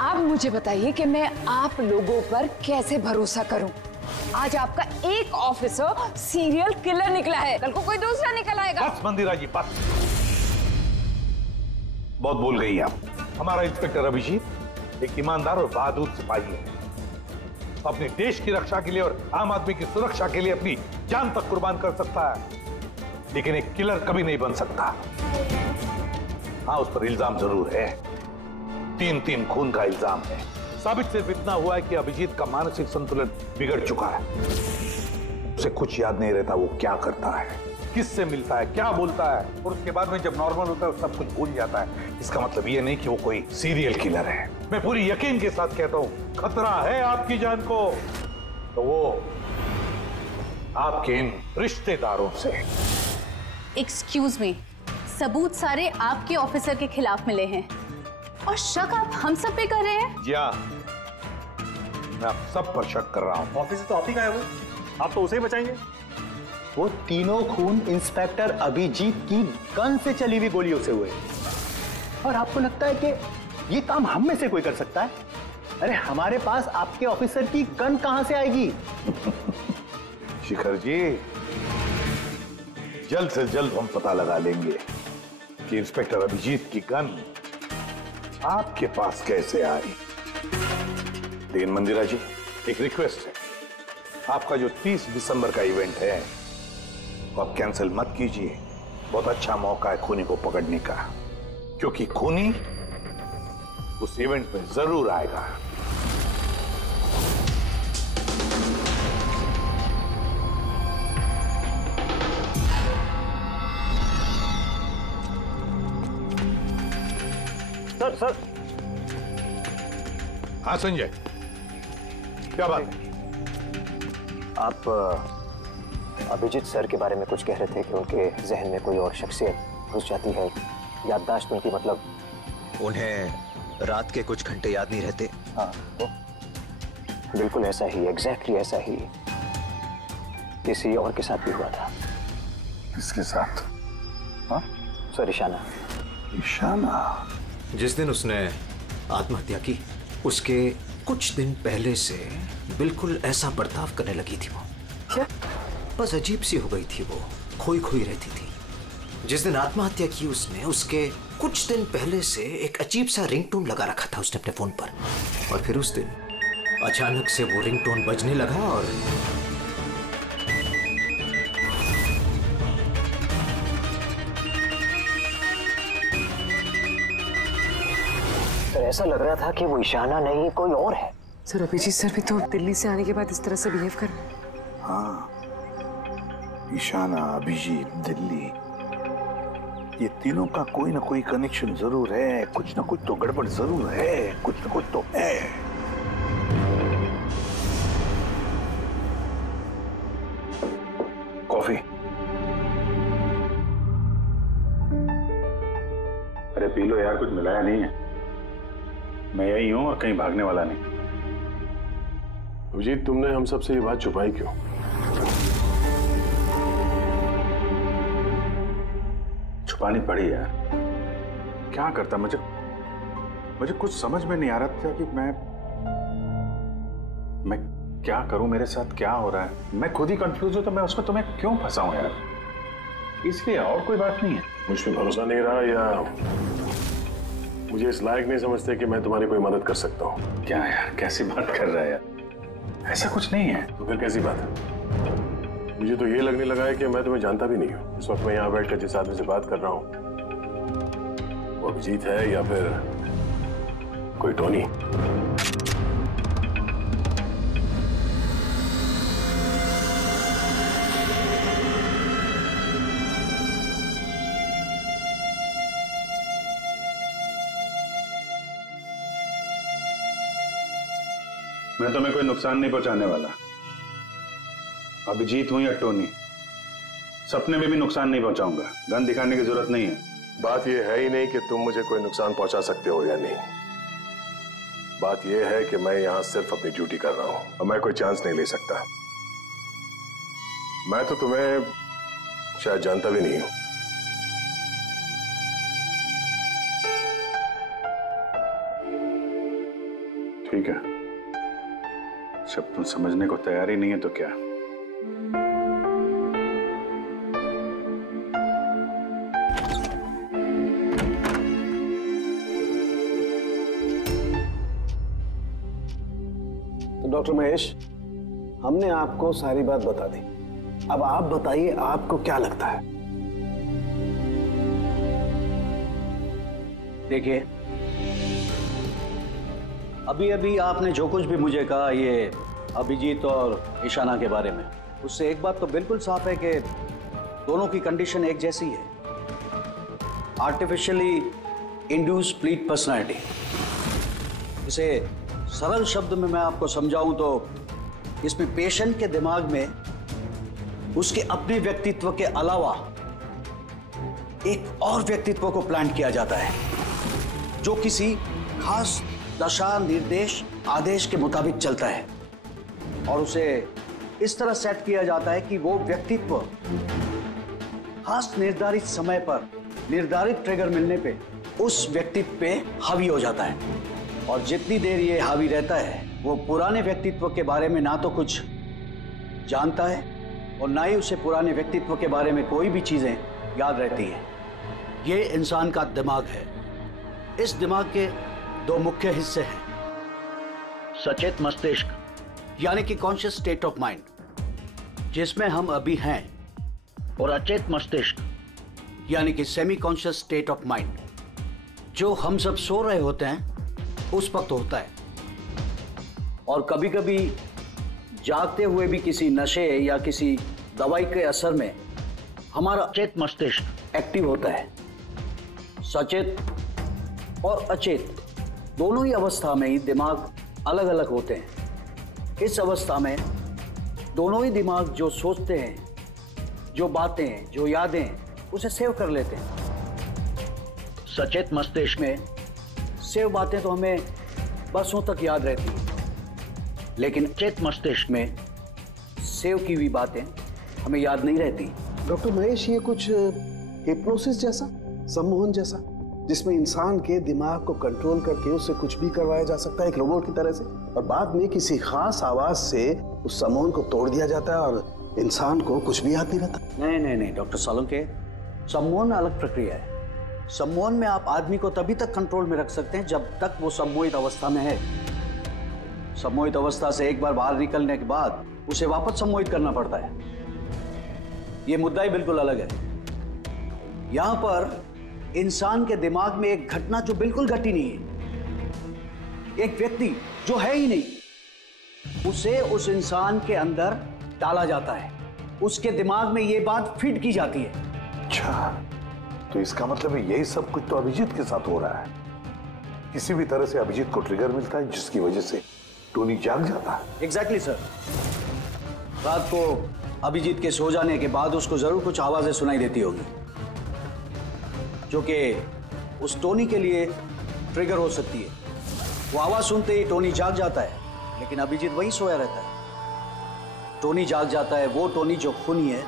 आप मुझे बताइए कि मैं आप लोगों पर कैसे भरोसा करूं। आज आपका एक ऑफिसर सीरियल किलर निकला है, कल को कोई दूसरा निकल आएगा। बस मंदिरा जी बस, बहुत बोल गई आप। हमारा इंस्पेक्टर अभिजीत एक ईमानदार और बहादुर सिपाही है। अपने देश की रक्षा के लिए और आम आदमी की सुरक्षा के लिए अपनी जान तक कुर्बान कर सकता है, लेकिन एक किलर कभी नहीं बन सकता। हाँ, उस पर इल्जाम जरूर है, 3 खून का इल्जाम है। साबित सिर्फ इतना हुआ है कि अभिजीत का मानसिक संतुलन बिगड़ चुका है। उसे कुछ याद नहीं रहता वो क्या करता है, किससे मिलता है, क्या बोलता है, और उसके बाद में जब नॉर्मल होता है सब कुछ भूल जाता है। इसका मतलब ये नहीं कि वो कोई सीरियल किलर है। मैं पूरी यकीन के साथ कहता हूं, खतरा है आपकी जान को तो वो आपके इन रिश्तेदारों से। एक्सक्यूज मी, सबूत सारे आपके ऑफिसर के खिलाफ मिले हैं और शक आप हम सब पे कर रहे हैं। जी हाँ, मैं आप सब पर शक कर रहा हूँ। ऑफिसर तो आप ही का है वो, आप तो उसे ही बचाएंगे। वो तीनों खून इंस्पेक्टर अभिजीत की गन से चली हुई गोलियों से हुए, और आपको लगता है कि ये काम हम में से कोई कर सकता है? अरे हमारे पास आपके ऑफिसर की गन कहां से आएगी? शिखर जी, जल्द से जल्द हम पता लगा लेंगे कि इंस्पेक्टर अभिजीत की गन आपके पास कैसे आई। लेकिन मंदिरा जी, एक रिक्वेस्ट है, आपका जो 30 दिसंबर का इवेंट है वो आप कैंसिल मत कीजिए। बहुत अच्छा मौका है खूनी को पकड़ने का, क्योंकि खूनी उस इवेंट में जरूर आएगा। सर हाँ संजय, क्या बात है? आप अभिजीत सर के बारे में कुछ कह रहे थे कि उनके जहन में कोई और शख्सियत घुस जाती है, याददाश्त उनकी, मतलब उन्हें रात के कुछ घंटे याद नहीं रहते। हाँ, तो बिल्कुल ऐसा ही, एग्जैक्टली ऐसा ही किसी और के साथ भी हुआ था। किसके साथ? हाँ सर, ईशाना। ईशाना? जिस दिन उसने आत्महत्या की उसके कुछ दिन पहले से बिल्कुल ऐसा बर्ताव करने लगी थी वो। क्या? बस अजीब सी हो गई थी वो, खोई खोई रहती थी। जिस दिन आत्महत्या की उसने, उसके कुछ दिन पहले से एक अजीब सा रिंगटोन लगा रखा था उसने अपने फोन पर, और फिर उस दिन अचानक से वो रिंगटोन बजने लगा और ऐसा लग रहा था कि वो ईशाना नहीं कोई और है। सर, अभिजीत सर भी तो दिल्ली से आने के बाद इस तरह से बिहेव कर रहे हैं। हाँ, ईशाना, अभिजीत, दिल्ली, ये तीनों का कोई ना कोई कनेक्शन जरूर है। कुछ ना कुछ तो गड़बड़ जरूर है, कुछ ना कुछ तो है। कॉफी? अरे पी लो यार, कुछ मिलाया नहीं है। मैं यही हूं और कहीं भागने वाला नहीं। अभिजीत, तुमने हम सबसे ये बात छुपाई क्यों? छुपानी पड़ी यार, क्या करता। मुझे कुछ समझ में नहीं आ रहा था कि मैं क्या करूं, मेरे साथ क्या हो रहा है। मैं खुद ही कंफ्यूज हूं, तो मैं उसमें तुम्हें क्यों फंसाऊं यार। इसलिए और कोई बात नहीं है। मुझ पे भरोसा नहीं रहा या मुझे इस लायक नहीं समझते कि मैं तुम्हारी कोई मदद कर सकता हूँ? क्या यार, कैसी बात कर रहा है यार? ऐसा कुछ नहीं है। तो फिर कैसी बात है? मुझे तो ये लगने लगा है कि मैं तुम्हें जानता भी नहीं हूँ। इस वक्त मैं यहाँ बैठकर जिस आदमी से बात कर रहा हूँ वो अभिजीत है या फिर कोई टोनी। मैं तुम्हें कोई नुकसान नहीं पहुंचाने वाला। अभिजीत हूं या टोनी, सपने में भी नुकसान नहीं पहुंचाऊंगा। गन दिखाने की जरूरत नहीं है। बात यह है ही नहीं कि तुम मुझे कोई नुकसान पहुंचा सकते हो या नहीं। बात यह है कि मैं यहां सिर्फ अपनी ड्यूटी कर रहा हूं और मैं कोई चांस नहीं ले सकता। मैं तो तुम्हें शायद जानता भी नहीं हूं। ठीक है, जब तुम समझने को तैयार ही नहीं है तो क्या। तो डॉक्टर महेश, हमने आपको सारी बात बता दी। अब आप बताइए, आपको क्या लगता है? देखिए, अभी अभी आपने जो कुछ भी मुझे कहा ये अभिजीत और ईशाना के बारे में, उससे एक बात तो बिल्कुल साफ है कि दोनों की कंडीशन एक जैसी है। Artificially induce split personality. इसे सरल शब्द में मैं आपको समझाऊं तो इसमें पेशेंट के दिमाग में उसके अपने व्यक्तित्व के अलावा एक और व्यक्तित्व को प्लांट किया जाता है जो किसी खास दशा, निर्देश, आदेश के मुताबिक चलता है और उसे इस तरह सेट किया जाता है कि वो व्यक्तित्व खास निर्धारित समय पर निर्धारित ट्रिगर मिलने पे उस व्यक्तित्व पे हावी हो जाता है। और जितनी देर ये हावी रहता है वो पुराने व्यक्तित्व के बारे में ना तो कुछ जानता है और ना ही उसे पुराने व्यक्तित्व के बारे में कोई भी चीजें याद रहती हैं। ये इंसान का दिमाग है। इस दिमाग के दो मुख्य हिस्से हैं, सचेत मस्तिष्क यानी कि कॉन्शियस स्टेट ऑफ माइंड, जिसमें हम अभी हैं, और अचेत मस्तिष्क यानी कि semi conscious state of mind, जो हम सब सो रहे होते हैं उस वक्त होता है। और कभी कभी जागते हुए भी किसी नशे या किसी दवाई के असर में हमारा अचेत मस्तिष्क एक्टिव होता है। सचेत और अचेत दोनों ही अवस्था में ही दिमाग अलग अलग होते हैं। इस अवस्था में दोनों ही दिमाग जो सोचते हैं, जो बातें, जो यादें, उसे सेव कर लेते हैं। सचेत मस्तिष्क में सेव बातें तो हमें बरसों तक याद रहती हैं, लेकिन अचेत मस्तिष्क में सेव की हुई बातें हमें याद नहीं रहती। डॉक्टर महेश, ये कुछ हिप्नोसिस जैसा, सम्मोहन जैसा, जिसमें इंसान के दिमाग को कंट्रोल करके उससे कुछ भी करवाया जा सकता है एक रोबोट की तरह से, और बाद में किसी खास आवाज से उस सम्मोहन को तोड़ दिया जाता है और इंसान को कुछ भी याद नहीं रहता। नहीं डॉक्टर सालुंके, सम्मोहन अलग प्रक्रिया है। सम्मोहन में आप आदमी को तभी तक कंट्रोल में रख सकते हैं जब तक वो सम्मोहित अवस्था में है। सम्मोहित अवस्था से एक बार बाहर निकलने के बाद उसे वापस सम्मोहित करना पड़ता है। ये मुद्दा ही बिल्कुल अलग है। यहां पर इंसान के दिमाग में एक घटना जो बिल्कुल घटी नहीं है, एक व्यक्ति जो है ही नहीं, उसे उस इंसान के अंदर डाला जाता है। उसके दिमाग में यह बात फिट की जाती है। अच्छा, तो इसका मतलब है यही सब कुछ तो अभिजीत के साथ हो रहा है। किसी भी तरह से अभिजीत को ट्रिगर मिलता है जिसकी वजह से टोनी जाग जाता है। Exactly sir. रात को अभिजीत के सो जाने के बाद उसको जरूर कुछ आवाजें सुनाई देती होगी जो कि उस टोनी के लिए ट्रिगर हो सकती है। वो आवाज सुनते ही टोनी जाग जाता है, लेकिन अभिजीत वही सोया रहता है। टोनी जाग जाता है वो टोनी जो खूनी है,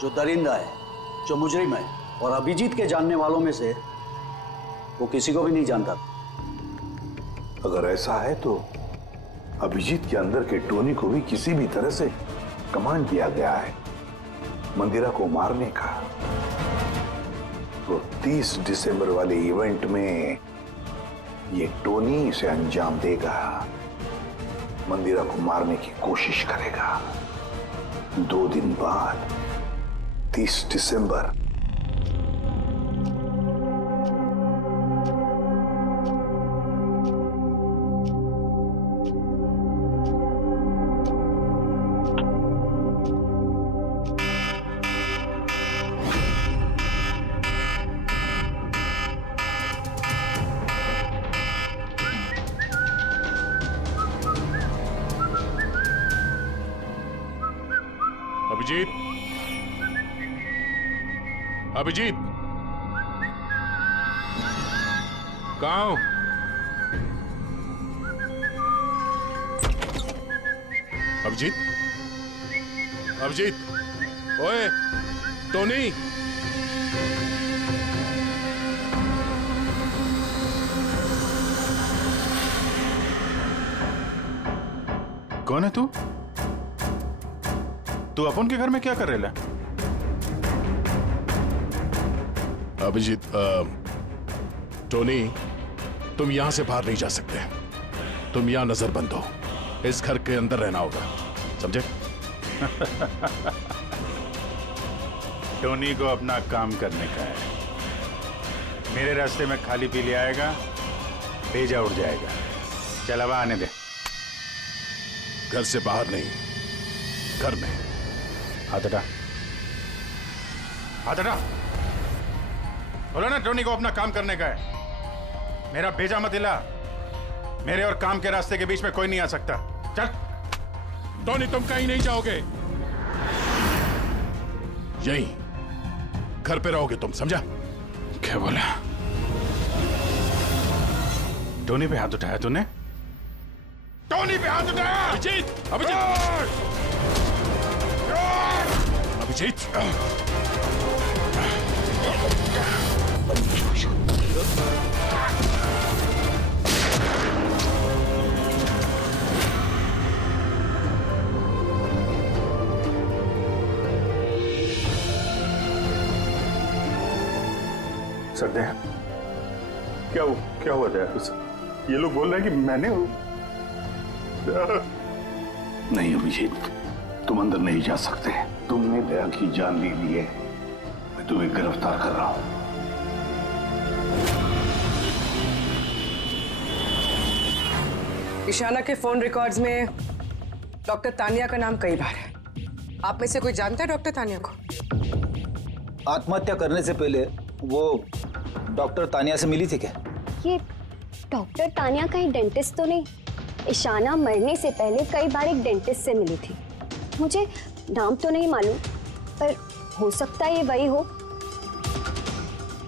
जो दरिंदा है, जो मुजरिम है, और अभिजीत के जानने वालों में से वो किसी को भी नहीं जानता। अगर ऐसा है तो अभिजीत के अंदर के टोनी को भी किसी भी तरह से कमांड किया गया है। मंदिरा को मारने का, तो 30 दिसंबर वाले इवेंट में ये टोनी इसे अंजाम देगा, मंदिरा को मारने की कोशिश करेगा। 2 दिन बाद 30 दिसंबर। अभिजीत, अभिजीत, कहाँ हो? अभिजीत, अभिजीत, ओए, टोनी। कौन है तू? तू अपन के घर में क्या कर रहे है? अभिजीत, टोनी, तुम यहां से बाहर नहीं जा सकते। तुम यहां नजरबंद हो। इस घर के अंदर रहना होगा, समझे? टोनी को अपना काम करने का है। मेरे रास्ते में खाली पीली आएगा, भेजा उड़ जाएगा। चल अब आने दे। घर से बाहर नहीं, घर में। हाथ हटा, हाथ हटा। बोलो ना, टोनी को अपना काम करने का है। मेरा भेजा मत हिला। मेरे और काम के रास्ते के बीच में कोई नहीं आ सकता। चल। टोनी, तुम कहीं नहीं जाओगे। यहीं घर पे रहोगे तुम, समझा? क्या बोला? टोनी पे हाथ उठाया तूने? टोनी पे हाथ उठाया? अभिजीत, अभिजीत, अभिजीत। सकते हैं? क्या हुआ था? ये लोग बोल रहे हैं कि मैंने नहीं अभिजीत, तुम अंदर नहीं जा सकते। तुमने दया की जान ले ली है। मैं तुम्हें गिरफ्तार कर रहा हूं। ईशाना के फोन रिकॉर्ड्स में डॉक्टर तानिया का नाम कई बार है। आप में से कोई जानता है डॉक्टर तानिया को? आत्महत्या करने से पहले वो डॉक्टर तानिया से मिली थी क्या? ये डॉक्टर तानिया कहीं डेंटिस्ट तो नहीं? ईशाना मरने से पहले कई बार एक डेंटिस्ट से मिली थी। मुझे नाम तो नहीं मालूम, पर हो सकता है ये वही हो।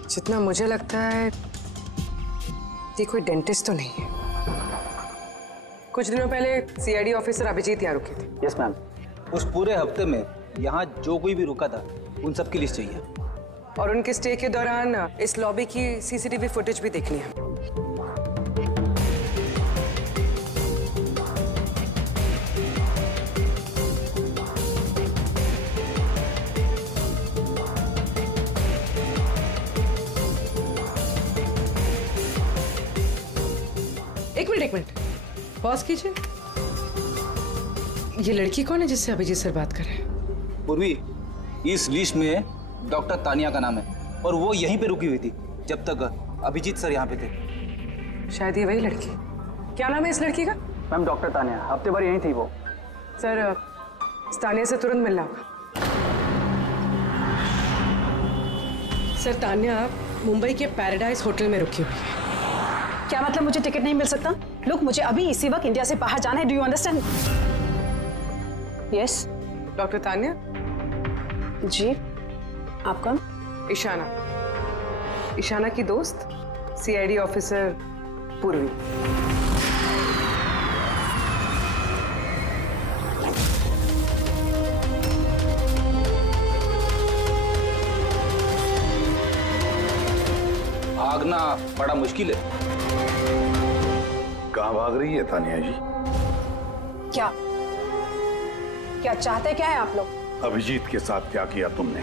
जितना मुझे लगता है ये कोई डेंटिस्ट तो नहीं है। कुछ दिनों पहले सीआईडी ऑफिसर अभिजीत यहाँ रुके थे। Yes ma'am. उस पूरे हफ्ते में यहाँ जो कोई भी रुका था उन सब की लिस्ट चाहिए, और उनके स्टे के दौरान इस लॉबी की सीसीटीवी फुटेज भी देखनी है। एक मिनट पॉज कीजिए। ये लड़की कौन है जिससे अभिजीत सर बात कर रहे हैं? पूर्वी, इस लिस्ट में डॉक्टर तानिया का नाम है और वो यहीं पे रुकी हुई थी जब तक अभिजीत सर यहाँ पे थे। शायद ये वही लड़की। क्या नाम है इस लड़की का? मैम डॉक्टर तानिया, हफ्ते भर यहीं थी वो। सर, इस तानिया से तुरंत मिलना होगा। सर, तानिया मुंबई के पैराडाइज होटल में रुकी हुई है। क्या मतलब मुझे टिकट नहीं मिल सकता? लुक, मुझे अभी इसी वक्त इंडिया से बाहर जाना है। Do you understand? Yes. Doctor Tania? जी, आप कौन? ईशाना, ईशाना की दोस्त, सीआईडी ऑफिसर पूर्वी। भागना बड़ा मुश्किल है। कहाँ भाग रही है तानिया जी? क्या क्या चाहते क्या है आप लोग? अभिजीत के साथ क्या किया तुमने?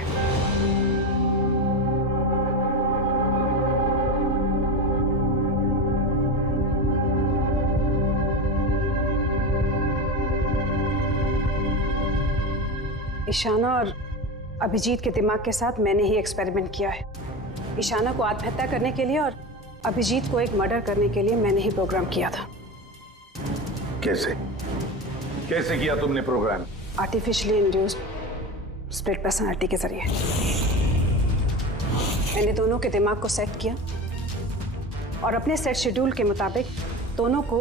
ईशाना और अभिजीत के दिमाग के साथ मैंने ही एक्सपेरिमेंट किया है। ईशाना को आत्महत्या करने के लिए और अभिजीत को एक मर्डर करने के लिए मैंने ही प्रोग्राम किया था। कैसे कैसे किया तुमने program? Artificially induced split personality के जरिए मैंने दोनों के दिमाग को सेट किया और अपने सेट शेड्यूल के मुताबिक दोनों को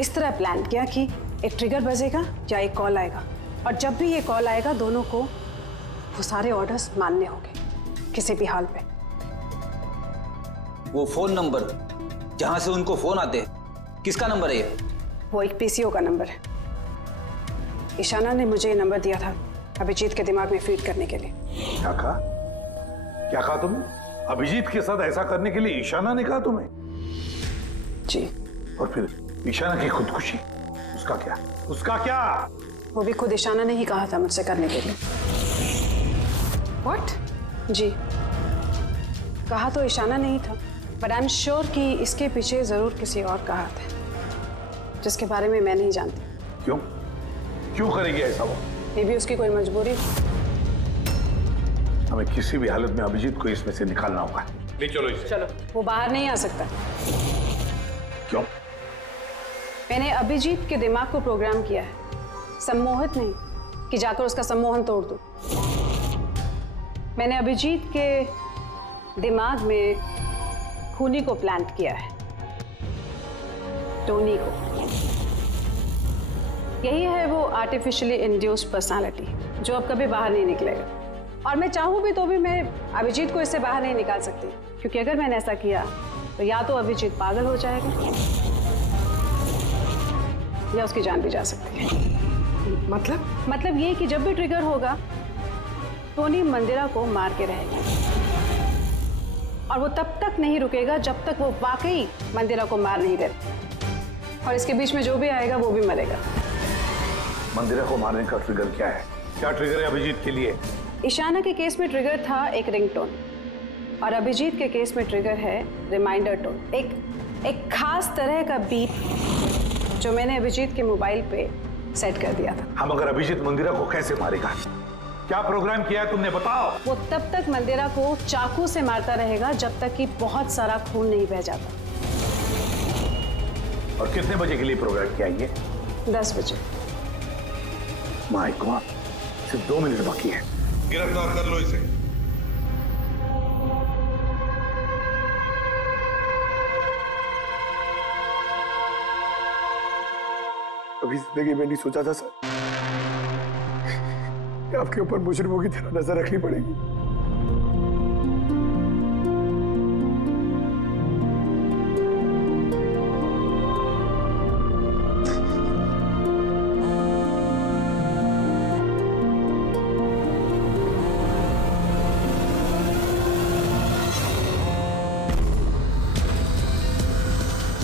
इस तरह प्लान किया कि एक ट्रिगर बजेगा या एक कॉल आएगा, और जब भी ये कॉल आएगा दोनों को वो सारे ऑर्डर्स मानने होंगे किसी भी हाल पे। वो फोन नंबर जहां से उनको फोन आते हैं, किसका नंबर है ये? वो एक पीसीओ का नंबर है। ईशाना ने मुझे ये नंबर दिया था अभिजीत के दिमाग में फीड करने के लिए। क्या कहा? क्या कहा तुमने? अभिजीत के साथ ऐसा करने के लिए ईशाना ने कहा तुम्हें? जी। और फिर ईशाना की खुदकुशी, उसका क्या? उसका क्या? वो भी खुद ईशाना ने ही कहा था मुझसे करने के लिए। What? जी, कहा तो ईशाना ने ही था, बट आई एम श्योर कि इसके पीछे जरूर किसी और का हाथ है जिसके बारे में मैं नहीं जानती। क्यों? क्यों करेगी ऐसा वो? ये भी उसकी कोई मजबूरी। हमें किसी भी हालत में अभिजीत को इसमें से निकालना होगा। ले चलो इसे। चलो। वो बाहर नहीं आ सकता। क्यों? मैंने अभिजीत के दिमाग को प्रोग्राम किया है, सम्मोहित नहीं कि जाकर उसका सम्मोहन तोड़ दूं। मैंने अभिजीत के दिमाग में खूनी को प्लांट किया है, टोनी को। यही है वो आर्टिफिशियली इंड्यूस्ड पर्सनालिटी जो अब कभी बाहर नहीं निकलेगा। और मैं चाहूं भी तो भी मैं अभिजीत को इससे बाहर नहीं निकाल सकती, क्योंकि अगर मैंने ऐसा किया तो या तो अभिजीत पागल हो जाएगा या उसकी जान भी जा सकती है। मतलब ये कि जब भी ट्रिगर होगा टोनी मंदिरा को मार के रहेगा, और वो तब तक नहीं रुकेगा जब तक वो वाकई मंदिरा को मार नहीं देता, और इसके बीच में जो भी आएगा वो भी मरेगा। मंदिरा को मारने का ट्रिगर क्या है? क्या ट्रिगर है अभिजीत के लिए? ईशाना के केस में ट्रिगर था एक रिंगटोन, और अभिजीत के केस में ट्रिगर है रिमाइंडर टोन, एक खास तरह का बीप जो मैंने अभिजीत के मोबाइल पे सेट कर दिया था। हम अगर अभिजीत मंदिरा को कैसे मारेगा? क्या प्रोग्राम किया है तुमने, बताओ। वो तब तक मंदिरा को चाकू से मारता रहेगा जब तक कि बहुत सारा खून नहीं बह जाता। और कितने बजे के लिए प्रोग्राम किया ये? 10 बजे। माय गॉड, सिर्फ 2 मिनट बाकी है। गिरफ्तार कर लो इसे। कभी जिंदगी में नहीं सोचा था सर कि आपके ऊपर मुजरिमों की तरह नजर रखनी पड़ेगी।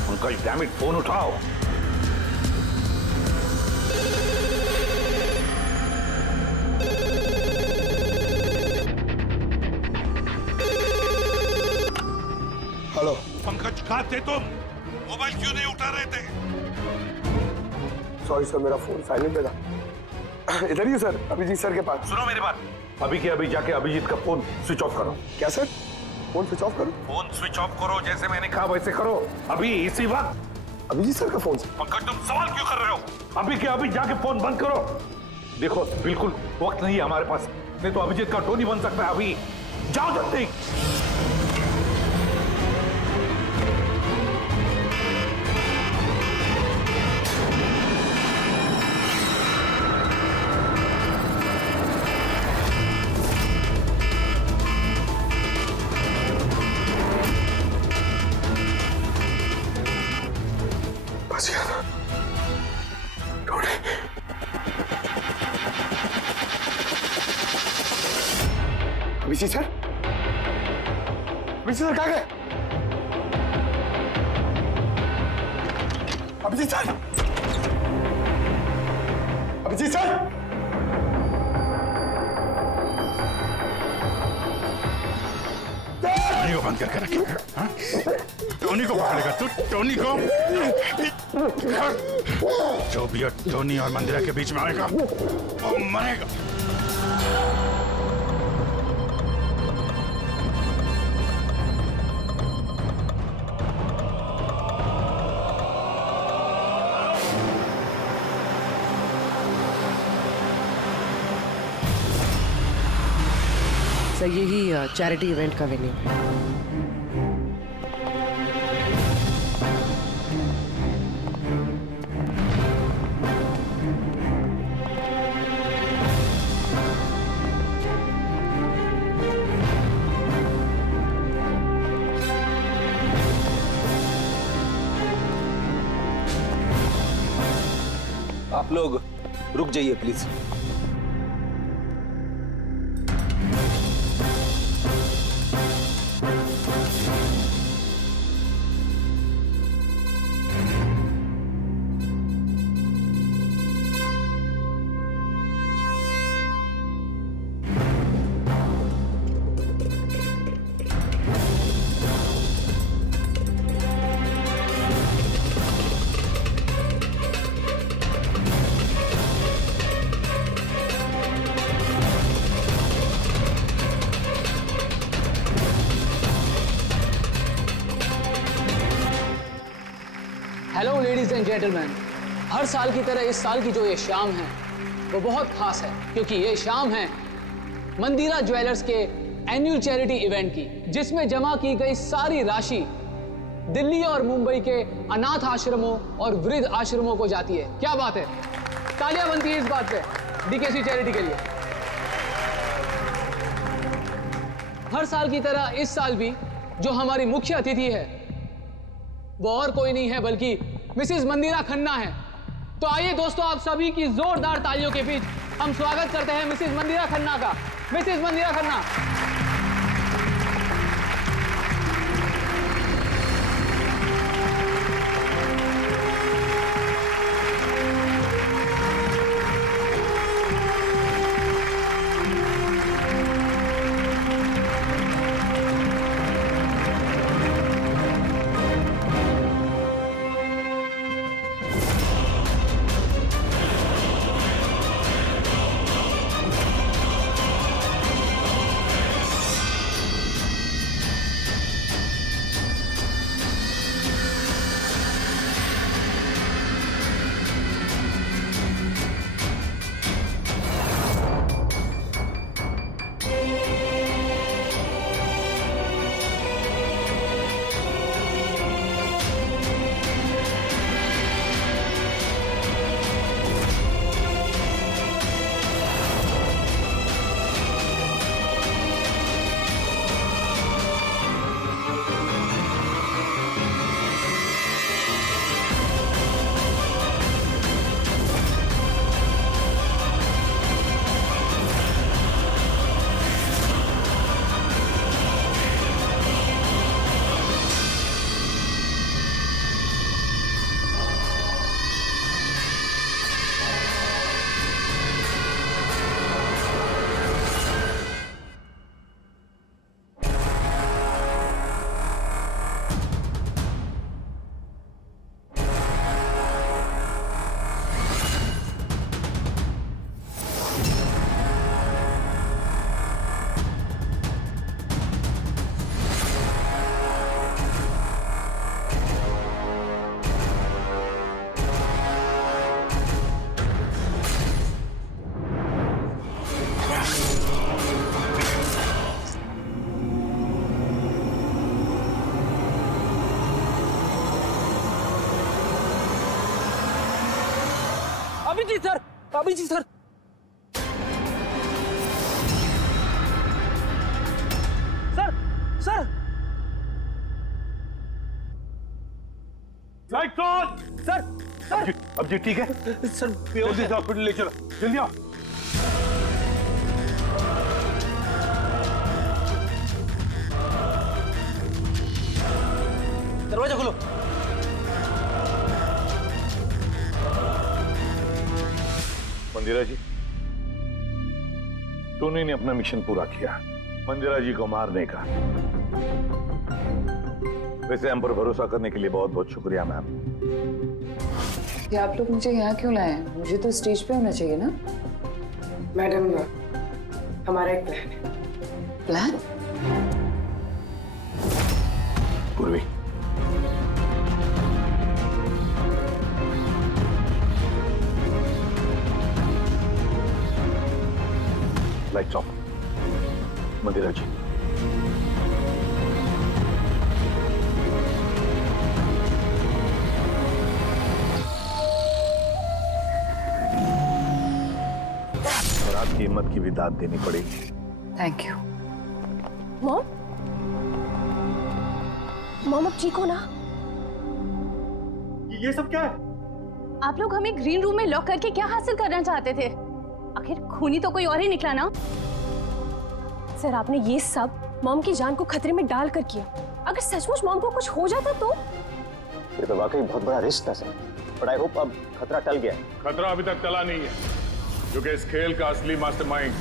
उनका डैम इट फोन उठाओ। हेलो पंकज, कहाँ थे तुम? मोबाइल क्यों नहीं उठा रहे थे? सॉरी सर, मेरा फोन साइलेंट पे था। इधर ही सर, अभिजीत सर के पास। सुनो मेरी बात, अभी के अभी जाके अभिजीत का फोन स्विच ऑफ करो। क्या सर? फोन स्विच ऑफ करो? फोन स्विच ऑफ करो, जैसे मैंने कहा वैसे करो, अभी इसी वक्त। अभिजीत सर का फोन? पंकज, तुम सवाल क्यों कर रहे हो? अभी के अभी जाके फोन बंद करो। देखो, बिल्कुल वक्त नहीं है हमारे पास, नहीं तो अभिजीत का टोनी बन सकता है। अभी जाओ जल्दी। अभिजीत सर? अभिजीत सर कहाँ गए? अभिजीत सर? अभिजीत सर? को बंद करके रखेगा? हाँ? टोनी को पकड़ेगा तू? टोनी को? जो भी टोनी और मंदिरा के बीच में आएगा वो मरेगा। सर यही चैरिटी इवेंट का वेन्यू है। आप लोग रुक जाइए please. Hello ladies and gentleman, हर साल की तरह इस साल की जो ये शाम है वो बहुत खास है, क्योंकि ये शाम है मंदिरा ज्वेलर्स के एनुअल चैरिटी इवेंट की, जिसमें जमा की गई सारी राशि दिल्ली और मुंबई के अनाथ आश्रमों और वृद्ध आश्रमों को जाती है। क्या बात है, तालियां बनती है इस बात पे डीकेसी चैरिटी के लिए। हर साल की तरह इस साल भी जो हमारी मुख्य अतिथि है वो और कोई नहीं है बल्कि मिसेस मंदिरा खन्ना है। तो आइए दोस्तों, आप सभी की जोरदार तालियों के बीच हम स्वागत करते हैं मिसेस मंदिरा खन्ना का। Mrs Mandira Khanna. Abhijeet sir, Abhijeet sir. Sir, sir. Light on. Sir, sir. अब जी ठीक है सर, जल्दी से हॉस्पिटल ले चलो, जल्दी आओ। दरवाजा खोलो। मंदिरा जी, टोनी ने अपना मिशन पूरा किया, मंदिरा जी को मारने का। वैसे हम पर भरोसा करने के लिए बहुत बहुत शुक्रिया मैम। ये आप लोग मुझे यहाँ क्यों लाए हैं? मुझे तो स्टेज पे होना चाहिए ना। मैडम, हमारा एक प्लान है। प्लान? पूर्वी, लाइट्स ऑफ। मंदिरा जी, और आपकी हिम्मत की भी दाद देनी पड़ेगी। Thank you. मॉम, मॉम अब ठीक हो ना? ये सब क्या है? आप लोग हमें ग्रीन रूम में लॉक करके क्या हासिल करना चाहते थे? आखिर खूनी तो कोई और ही निकला ना। सर, आपने ये सब मॉम की जान को खतरे में डाल कर किया। अगर सचमुच मॉम को कुछ हो जाता तो? ये तो वाकई बहुत बड़ा रिस्क था सर, बट आई होप अब खतरा टल गया। खतरा अभी तक टला नहीं है, क्योंकि इस खेल का असली मास्टरमाइंड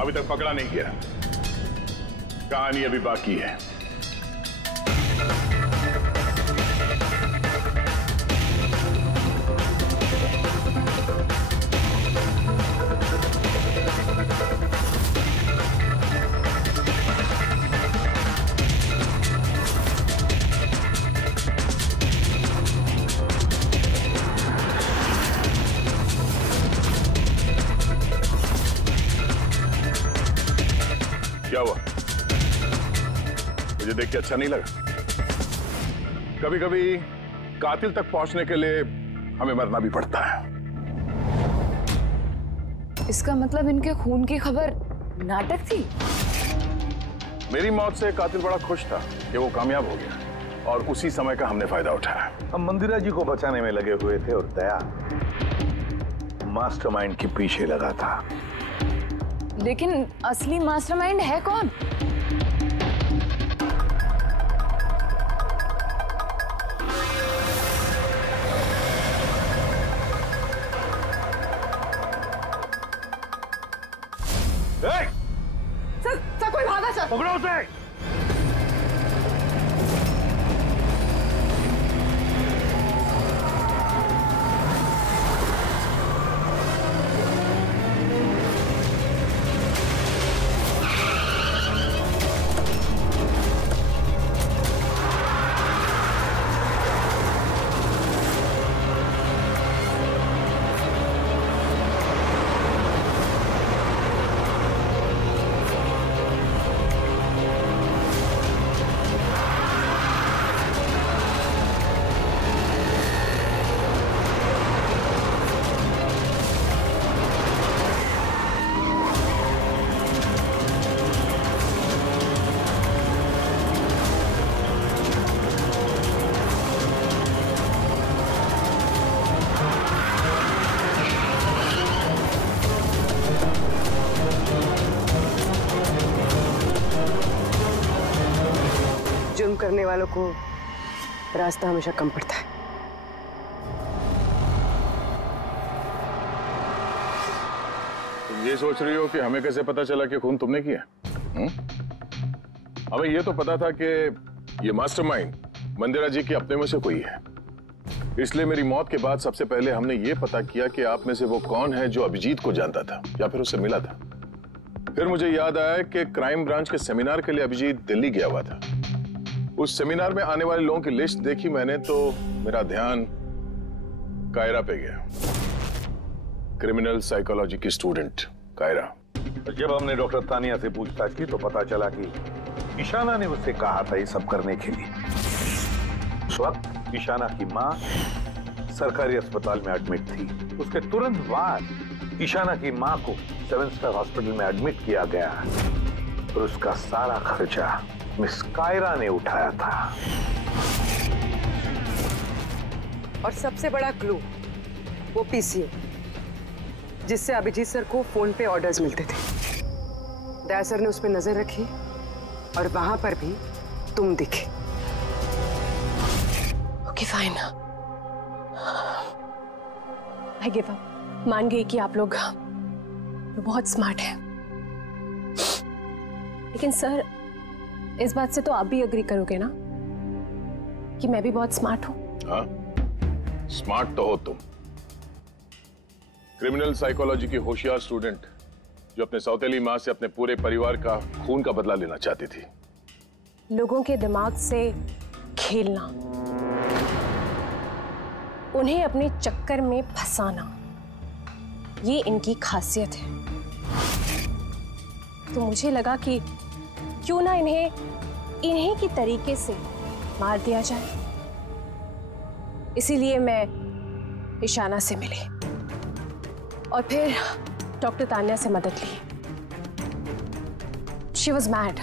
अभी तक पकड़ा नहीं गया। कहानी अभी बाकी है। क्या हुआ? मुझे देख के अच्छा नहीं लगा? कभी कभी कातिल तक पहुंचने के लिए हमें मरना भी पड़ता है। इसका मतलब इनके खून की खबर नाटक थी? मेरी मौत से कातिल बड़ा खुश था कि वो कामयाब हो गया, और उसी समय का हमने फायदा उठाया। हम मंदिरा जी को बचाने में लगे हुए थे और दया मास्टरमाइंड के पीछे लगा था। लेकिन असली मास्टरमाइंड है कौन? सर कोई भागा सर। पकड़ो उसे। जुर्म करने वालों को रास्ता हमेशा कम पड़ता है। तुम ये सोच रही हो कि हमें कैसे पता चला कि खून तुमने किया? हमें ये तो पता था कि ये मास्टरमाइंड मंदिरा जी के अपने में से कोई है। इसलिए मेरी मौत के बाद सबसे पहले हमने ये पता किया कि आप में से वो कौन है जो अभिजीत को जानता था या फिर उससे मिला था। फिर मुझे याद आया कि क्राइम ब्रांच के सेमिनार के लिए अभिजीत दिल्ली गया हुआ था। उस सेमिनार में आने वाले लोगों की लिस्ट देखी मैंने तो मेरा ध्यान कायरा पे गया। क्रिमिनल साइकोलॉजी की स्टूडेंट कायरा। जब हमने डॉक्टर तानिया से पूछताछ की तो पता चला कि ईशाना ने उससे कहा था ये सब करने के लिए। उस वक्त ईशाना की माँ सरकारी अस्पताल में एडमिट थी। उसके तुरंत बाद ईशाना की माँ को 7 स्टार हॉस्पिटल में एडमिट किया गया और उसका सारा खर्चा मिस कायरा ने उठाया था। और सबसे बड़ा क्लू वो पीसीओ, जिससे अभिजीत सर को फोन पे ऑर्डर्स मिलते थे। दया सर ने उस पर नजर रखी और वहां पर भी तुम दिखे। Okay fine, I give up. मान गई कि आप लोग बहुत स्मार्ट हैं, लेकिन सर इस बात से तो आप भी एग्री करोगे ना कि मैं भी बहुत स्मार्ट हूँ। हाँ, स्मार्ट तो हो तुम। क्रिमिनल साइकोलॉजी की होशियार स्टूडेंट जो अपने सौतेली माँ से अपने पूरे परिवार का खून का बदला लेना चाहती थी। लोगों के दिमाग से खेलना, उन्हें अपने चक्कर में फंसाना, ये इनकी खासियत है। तो मुझे लगा कि क्यों ना इन्हीं की तरीके से मार दिया जाए। इसीलिए मैं ईशाना से मिली और फिर डॉक्टर तान्या से मदद ली। She was mad.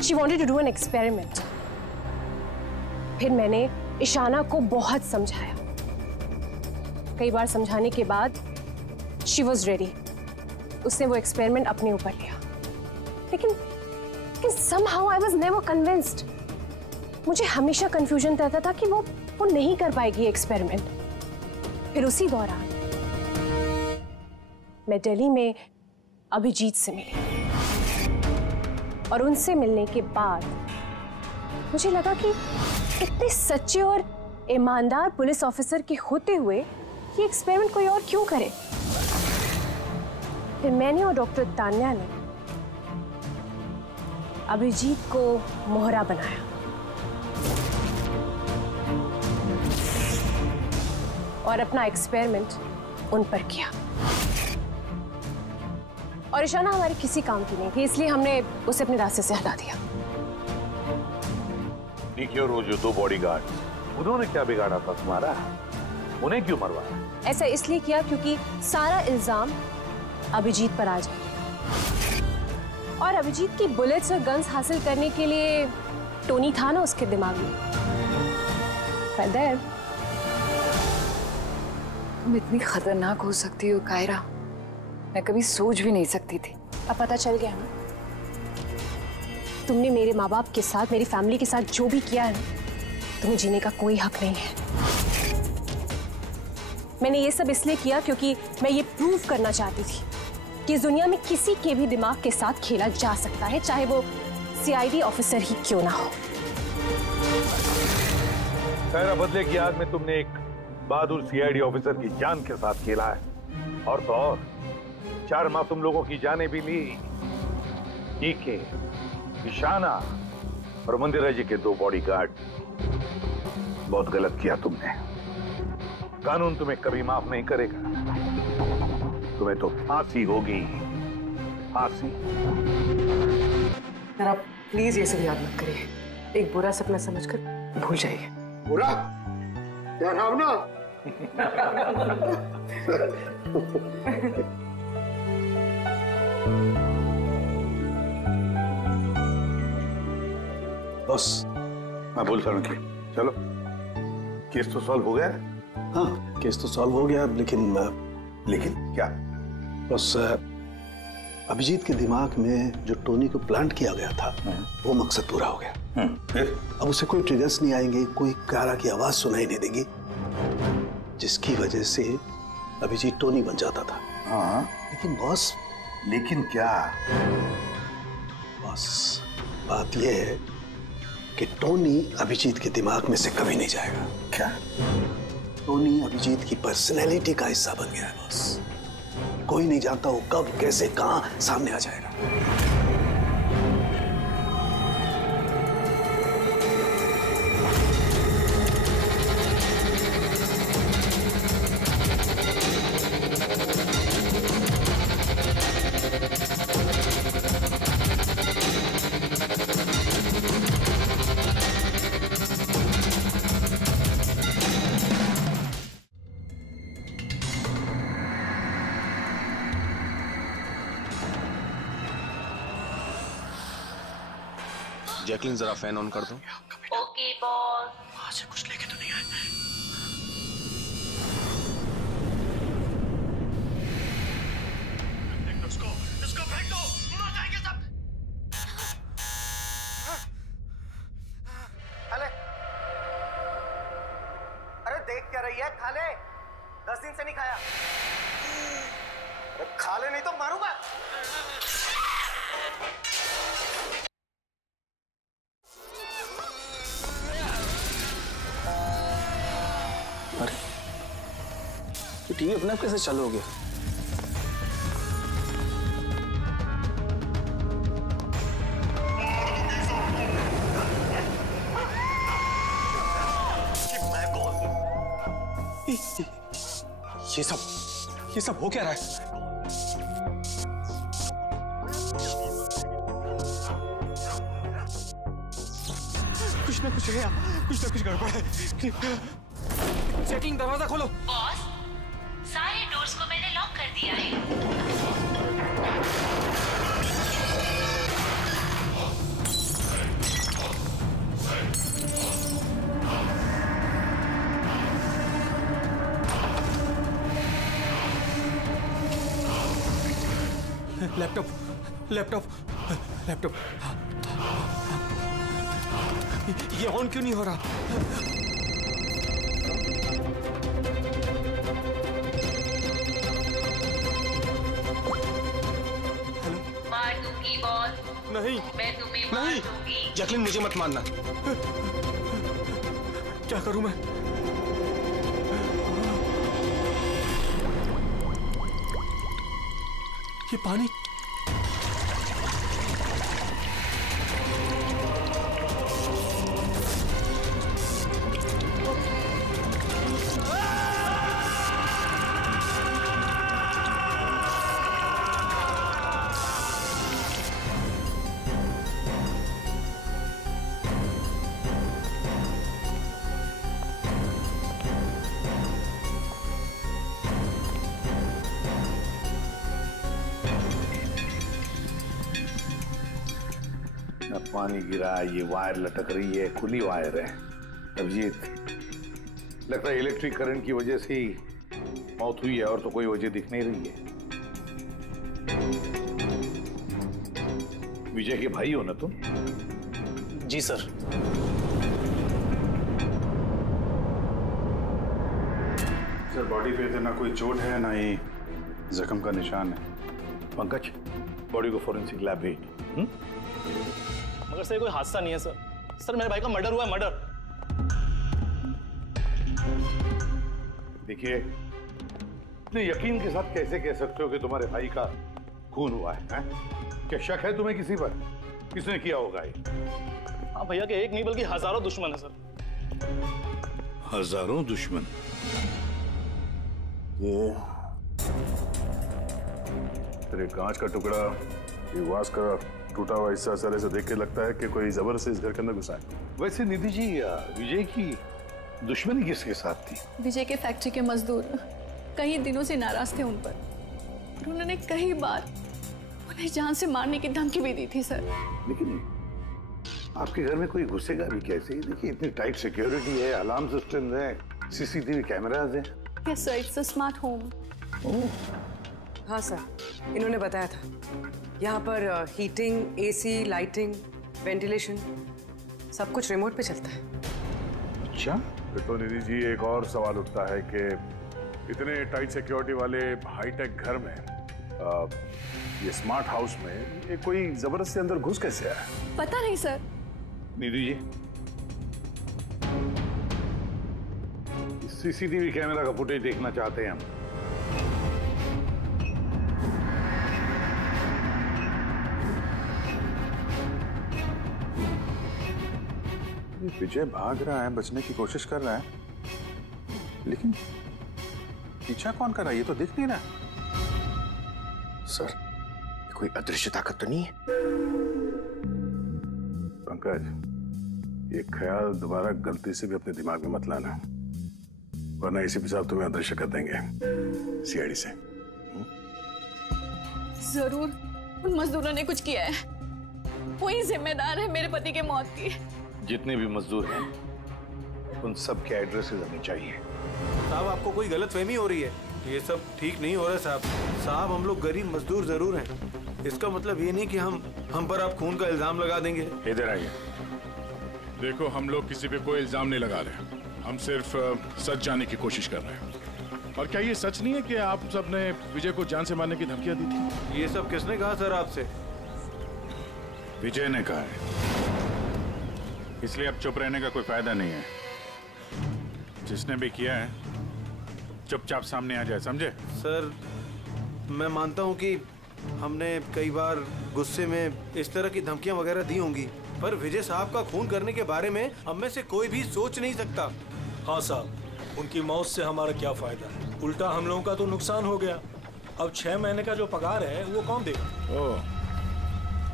She wanted to do an experiment. फिर मैंने ईशाना को बहुत समझाया। कई बार समझाने के बाद she was ready. उसने वो एक्सपेरिमेंट अपने ऊपर लिया। लेकिन somehow I was never convinced. मुझे हमेशा कंफ्यूजन रहता था कि वो नहीं कर पाएगी एक्सपेरिमेंट। फिर उसी दौरान मैं दिल्ली में अभिजीत से मिली और उनसे मिलने के बाद मुझे लगा कि इतने सच्चे और ईमानदार पुलिस ऑफिसर के होते हुए ये एक्सपेरिमेंट कोई और क्यों करे। फिर मैंने और डॉक्टर तान्या ने अभिजीत को मोहरा बनाया और अपना एक्सपेरिमेंट उन पर किया। और ईशाना हमारे किसी काम की नहीं थी, इसलिए हमने उसे अपने रास्ते से हटा दिया। ठीक है, वो जो 2 बॉडीगार्ड, उन्होंने क्या बिगाड़ा था तुम्हारा? उन्हें क्यों मरवाया? ऐसा इसलिए किया क्योंकि सारा इल्जाम अभिजीत पर आ जाए और अभिजीत की बुलेट्स और गन्स हासिल करने के लिए टोनी था ना उसके दिमाग में। तुम इतनी खतरनाक हो सकती हो कायरा, मैं कभी सोच भी नहीं सकती थी। अब पता चल गया ना, तुमने मेरे माँ बाप के साथ, मेरी फैमिली के साथ जो भी किया है ना, तुम्हें जीने का कोई हक नहीं है। मैंने ये सब इसलिए किया क्योंकि मैं ये प्रूव करना चाहती थी कि इस दुनिया में किसी के भी दिमाग के साथ खेला जा सकता है, चाहे वो सीआईडी ऑफिसर ही क्यों ना हो। कायरा, बदले की याद में तुमने एक बहादुर सीआईडी ऑफिसर की जान के साथ खेला है और तो और 4 मासूम लोगों की जानें भी ली। डीके, ईशाना और मंदिरा जी के 2 बॉडीगार्ड। बहुत गलत किया तुमने। कानून तुम्हें कभी माफ नहीं करेगा। तुम्हें तो फांसी होगी, फांसी। सर आप प्लीज ये सब याद मत करिए, एक बुरा सपना समझकर भूल जाइए। बुरा? क्या नाम ना? बस मैं बोलता हूँ कि चलो, केस तो सॉल्व हो गया। हाँ, केस तो सॉल्व हो गया, लेकिन क्या? बस अभिजीत के दिमाग में जो टोनी को प्लांट किया गया था वो मकसद पूरा हो गया। फिर अब उसे कोई ट्रिगर्स नहीं आएंगे, कोई कारा की आवाज सुनाई नहीं देगी, जिसकी वजह से अभिजीत टोनी बन जाता था। हाँ, लेकिन बॉस, लेकिन क्या? बॉस, बात यह है कि टोनी अभिजीत के दिमाग में से कभी नहीं जाएगा। क्या? टोनी अभिजीत की पर्सनैलिटी का हिस्सा बन गया है बॉस। कोई नहीं जानता वो कब, कैसे, कहां सामने आ जाएगा। जैकलिन, जरा फैन ऑन कर दो। Okay boss. वहां से कुछ लेके तो नहीं आए? इसको फेंक दो, मर जाएंगे सब। अरे अरे देख क्या रही है? खा ले, 10 दिन से नहीं खाया। अरे खा ले नहीं तो मारूंगा। तो टीवी अपने आप कैसे चालू हो गया? ये सब हो क्या रहा है? कुछ ना कुछ गड़बड़ है। चेकिंग, दरवाजा खोलो। बॉस, सारे डोर्स को मैंने लॉक कर दिया है। लैपटॉप ये ऑन क्यों नहीं हो रहा? मार दूंगी बॉस। नहीं, मैं तुम्हें मार दूंगी। जैकलिन, मुझे मत मारना। क्या करूं मैं? ये पानी पानी गिरा, ये वायर लटक रही है, खुली वायर है। अभिजीत, लगता है इलेक्ट्रिक करंट की वजह से ही मौत हुई है, और तो कोई वजह दिख नहीं रही है। विजय के भाई हो ना तुम? जी सर। सर, बॉडी पे तो ना कोई चोट है, ना ही जख्म का निशान है। पंकज, बॉडी को फोरेंसिक लैब भेज। मगर सर कोई हादसा नहीं है सर। सर मेरे भाई का मर्डर हुआ है, मर्डर। देखिए, इतने यकीन के साथ कैसे कह सकते हो कि तुम्हारे भाई का खून हुआ है? क्या शक है तुम्हें किसी पर? किसने किया होगा ये? हाँ भैया के एक नहीं बल्कि हजारों दुश्मन है सर। हजारों दुश्मन? ये तेरे कांच का टुकड़ा, ये वास का टूटा हुआ हिस्सा सर ऐसे देख के लगता है कि कोई जबरदस्ती इस घर के अंदर घुसा है। वैसे निधि जी, विजय की दुश्मनी किसके साथ थी? विजय के फैक्ट्री के मजदूर कई दिनों से नाराज थे उन पर। उन्होंने कई बार उन्हें जान से मारने की धमकी भी दी थी सर। लेकिन आपके घर में कोई घुसेगा भी कैसे? देखिए, इतनी टाइट सिक्योरिटी है, अलार्म सिस्टम है, सीसीटीवी कैमराज हैं। Yes sir, it's a smart home. हाँ सर, इन्होंने बताया था यहाँ पर हीटिंग, एसी, लाइटिंग, वेंटिलेशन सब कुछ रिमोट पे चलता है। अच्छा, फिर तो निधि जी एक और सवाल उठता है कि इतने टाइट सिक्योरिटी वाले हाईटेक घर में ये स्मार्ट हाउस में ये कोई जबरदस्ती अंदर घुस कैसे आया? पता नहीं sir. Nidhi ji, CCTV camera का फुटेज देखना चाहते हैं हम। विजय भाग रहा है, बचने की कोशिश कर रहा है, लेकिन पीछा कौन कर रहा है ये तो दिख नहीं रहा। सर, कोई अदृश्य ताकत तो नहीं है? पंकज, ये ख्याल दोबारा गलती से भी अपने दिमाग में मत लाना, वरना इसी साहब तुम्हें अदृश्य कर देंगे सीआईडी से। जरूर उन मजदूरों ने कुछ किया है। वही जिम्मेदार है मेरे पति के मौत की। जितने भी मजदूर हैं, उन सब के एड्रेसेस हमें चाहिए। साहब, आपको कोई गलतफहमी हो रही है। ये सब ठीक नहीं हो रहा साहब। साहब, हम लोग गरीब मजदूर जरूर हैं। इसका मतलब ये नहीं कि हम पर आप खून का इल्जाम लगा देंगे। इधर आइए। देखो, हम लोग किसी पे कोई इल्जाम नहीं लगा रहे, हम सिर्फ सच जानने की कोशिश कर रहे हैं। और क्या ये सच नहीं है कि आप सबने विजय को जान से मारने की धमकियां दी थी? ये सब किसने कहा सर आपसे? विजय ने कहा है, इसलिए अब चुप रहने का कोई फायदा नहीं है। जिसने भी किया है चुपचाप सामने आ जाए, समझे? सर मैं मानता हूँ कि हमने कई बार गुस्से में इस तरह की धमकियां वगैरह दी होंगी, पर विजय साहब का खून करने के बारे में हम में से कोई भी सोच नहीं सकता। हाँ साहब, उनकी मौत से हमारा क्या फायदा, उल्टा हम लोगों का तो नुकसान हो गया। अब 6 महीने का जो पगार है वो कौन देगा? ओह,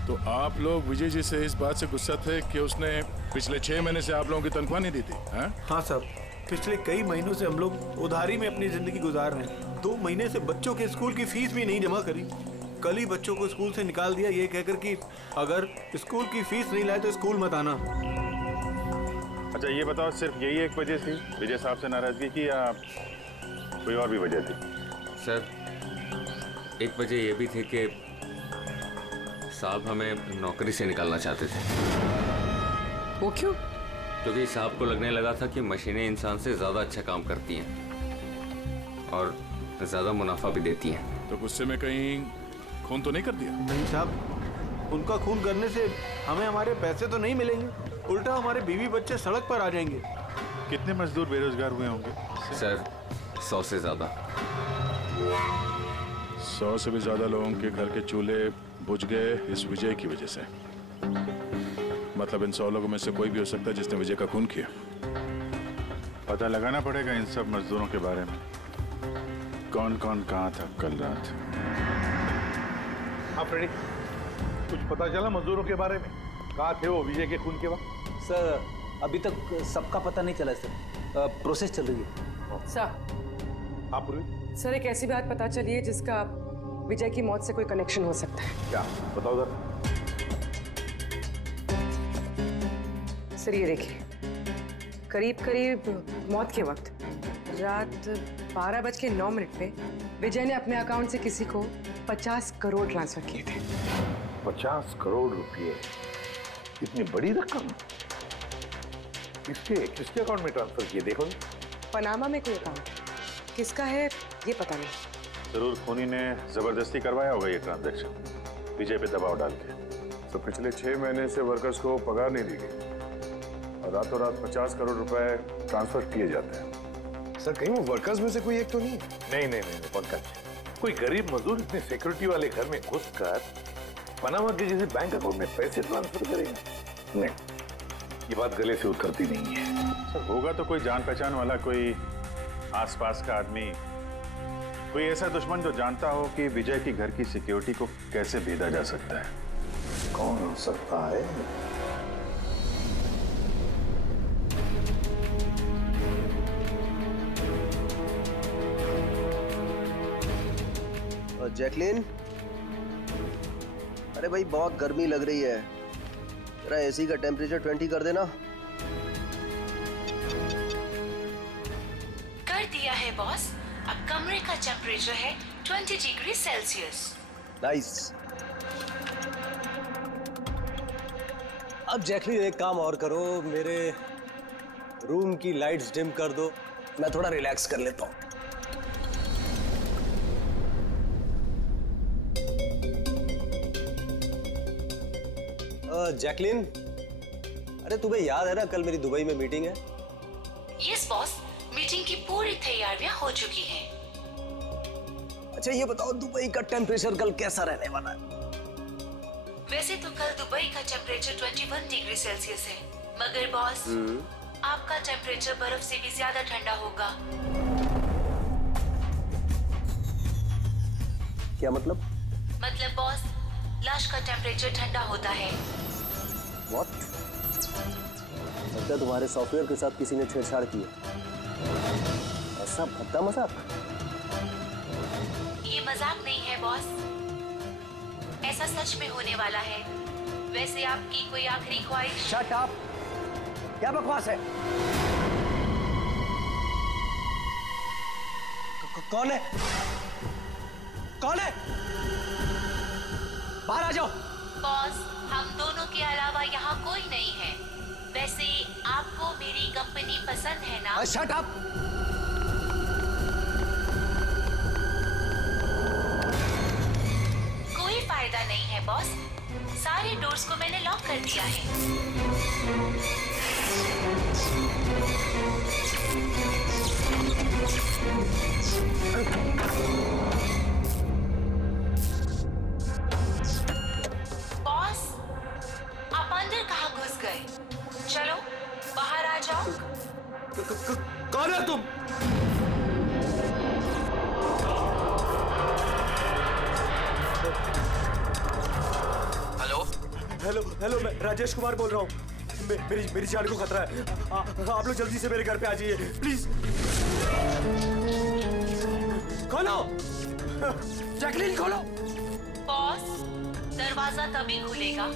तो आप लोग विजय जी से इस बात से गुस्सा थे कि उसने पिछले 6 महीने से आप लोगों की तनख्वाह नहीं दी थी? हाँ साहब, पिछले कई महीनों से हम लोग उधारी में अपनी जिंदगी गुजार रहे हैं। 2 महीने से बच्चों के स्कूल की फीस भी नहीं जमा करी। कल ही बच्चों को स्कूल से निकाल दिया ये कहकर कि अगर स्कूल की फीस नहीं लाए तो स्कूल मत आना। अच्छा ये बताओ, सिर्फ यही एक वजह थी विजय साहब से नाराजगी की या कोई और भी वजह थी? सर एक वजह ये भी थी कि साहब हमें नौकरी से निकालना चाहते थे। वो क्यों? क्योंकि साहब को लगने लगा था कि मशीनें इंसान से ज़्यादा अच्छा काम करती हैं और ज़्यादा मुनाफा भी देती हैं। तो गुस्से में कहीं खून तो नहीं कर दिया? नहीं साहब, उनका खून करने से हमें हमारे पैसे तो नहीं मिलेंगे, उल्टा हमारे बीवी बच्चे सड़क पर आ जाएंगे। कितने मजदूर बेरोजगार हुए होंगे? सर 100 से ज़्यादा। 100 से भी ज़्यादा लोगों के घर के चूल्हे बुझ गए इस विजय की वजह से। मतलब इन 100 लोगों में से कोई भी हो सकता है जिसने विजय का खून किया। पता लगाना पड़ेगा इन सब मजदूरों के बारे में, कौन कौन कहाँ था कल रात। हाँ फ्रेडी, कुछ पता चला मजदूरों के बारे में? कहाँ थे वो विजय के खून के वक्त? सर अभी तक सबका पता नहीं चला सर, प्रोसेस चल रही है। सर हाँ पूर्वी? सर एक ऐसी बात पता चली है जिसका विजय की मौत से कोई कनेक्शन हो सकता है। क्या बताओ जरा। सर ये देखिए, करीब करीब मौत के वक्त रात 12:09 पे विजय ने अपने अकाउंट से किसी को 50 करोड़ ट्रांसफर किए थे। 50 करोड़ रुपए, इतनी बड़ी रकम किसके अकाउंट में ट्रांसफर किए? देखो पनामा में कोई अकाउंट, किसका है ये पता नहीं। जरूर खूनी ने जबरदस्ती करवाया होगा ये ट्रांजैक्शन, विजय पे दबाव डाल के। तो पिछले 6 महीने से वर्कर्स को पगार नहीं दी गई और रातों रात 50 करोड़ रुपए ट्रांसफर किए जाते हैं। सर कहीं वो वर्कर्स में से कोई एक तो नहीं? नहीं पंकज, कोई गरीब मजदूर इतने सिक्योरिटी वाले घर में घुसकर पनामा के जैसे बैंक अकाउंट में पैसे ट्रांसफर करेगा? नहीं, ये बात गले से उतरती नहीं है। सर होगा तो कोई जान पहचान वाला, कोई आसपास का आदमी, कोई ऐसा दुश्मन जो जानता हो कि विजय की घर की सिक्योरिटी को कैसे भेदा जा सकता है। कौन हो सकता है? जैकलिन, अरे भाई बहुत गर्मी लग रही है, जरा एसी का टेम्परेचर 20 कर देना। कर दिया है बॉस, अब कमरे का टेम्परेचर है 20 डिग्री सेल्सियस। नाइस। अब जैकलिन एक काम और करो, मेरे रूम की लाइट्स डिम कर दो, मैं थोड़ा रिलैक्स कर लेता हूँ। जैकलिन, अरे तुम्हें याद है ना कल मेरी दुबई में मीटिंग है? यस बॉस, मीटिंग की पूरी तैयारियां हो चुकी हैं। अच्छा ये बताओ दुबई का टेम्परेचर कल कैसा रहने वाला है? वैसे तो कल दुबई का टेम्परेचर 21 डिग्री सेल्सियस है, मगर बॉस आपका टेम्परेचर बर्फ से भी ज्यादा ठंडा होगा। क्या मतलब? मतलब बॉस, लाश का टेम्परेचर ठंडा होता है। What? लगता है तुम्हारे सॉफ्टवेयर के साथ किसी ने छेड़छाड़ की है। ऐसा भद्दा मजाक? ये मजाक नहीं है बॉस, ऐसा सच में होने वाला है। वैसे आपकी कोई आखिरी ख्वाहिश? Shut up! क्या बकवास है? कौन है? कौन है? बाहर आ जाओ। बॉस, हम दोनों के अलावा यहाँ कोई नहीं है। वैसे आपको मेरी कंपनी पसंद है ना? Shut up! कोई फायदा नहीं है बॉस, सारे डोर्स को मैंने लॉक कर दिया है। बॉस, आप अंदर कहाँ घुस गए? चलो बाहर आ जाओ। कौन है तुम? हेलो हेलो हेलो, मैं राजेश कुमार बोल रहा हूँ। मेरी जान को खतरा है। आप लोग जल्दी से मेरे घर पे आ जाइए प्लीज। खोलो जैकलीन, खोलो। बॉस, दरवाजा तभी खुलेगा